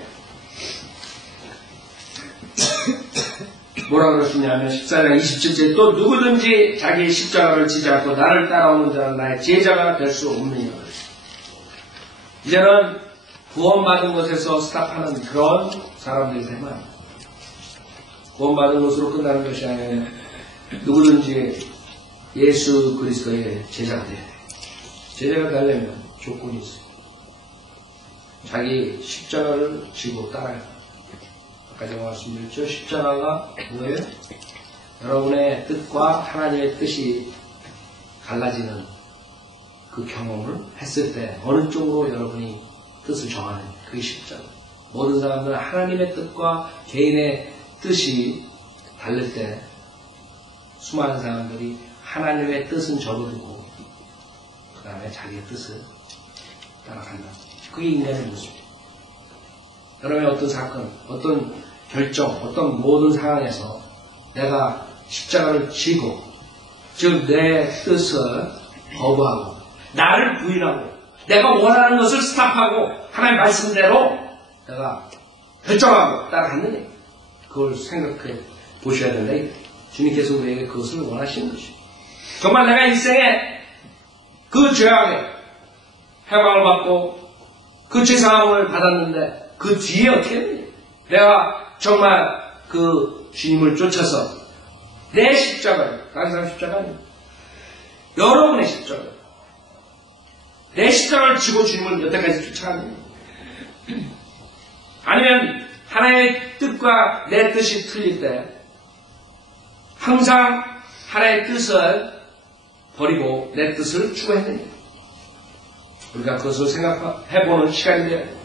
뭐라 그러시냐면 14장 27절에 또 누구든지 자기의 십자가를 지지 않고 나를 따라오는 자는 나의 제자가 될 수 없느니라. 이제는 구원받은 것에서 스탑하는 그런 사람들이 되면 합니다. 구원받은 것으로 끝나는 것이 아니라 누구든지 예수 그리스도의 제자가 돼야 돼요. 제자가 되려면 조건이 있어요. 자기 십자가를 지고 따라야 돼요. 아까 제가 말씀드렸죠. 십자가가 뭐예요? 여러분의 뜻과 하나님의 뜻이 갈라지는 그 경험을 했을 때 어느 쪽으로 여러분이 뜻을 정하는 그게 십자가. 모든 사람들은 하나님의 뜻과 개인의 뜻이 다를 때 수많은 사람들이 하나님의 뜻은 접어두고 그 다음에 자기의 뜻을 따라간다. 그게 인간의 모습이에요. 여러분의 어떤 사건, 어떤 결정, 어떤 모든 상황에서 내가 십자가를 지고 즉 내 뜻을 거부하고 나를 부인하고 내가 원하는 것을 스탑하고 하나님 말씀대로 내가 결정하고 따라갔느냐 그걸 생각해 보셔야 된다. 주님께서 우리에게 그것을 원하시는 것이죠. 정말 내가 인생에 그 죄악에 해방을 받고 그 죄사함을 받았는데 그 뒤에 어떻게 했느냐. 내가 정말 그 주님을 쫓아서 내 십자가를 다른 사람 십자가 아니에요. 여러분의 십자가 내 십자가를 지고 주님을 여태까지 쫓아갔느냐. 아니면 하나님의 뜻과 내 뜻이 틀릴 때 항상 하나님의 뜻을 버리고 내 뜻을 추구해야 됩니다. 우리가 그것을 생각해보는 시간인데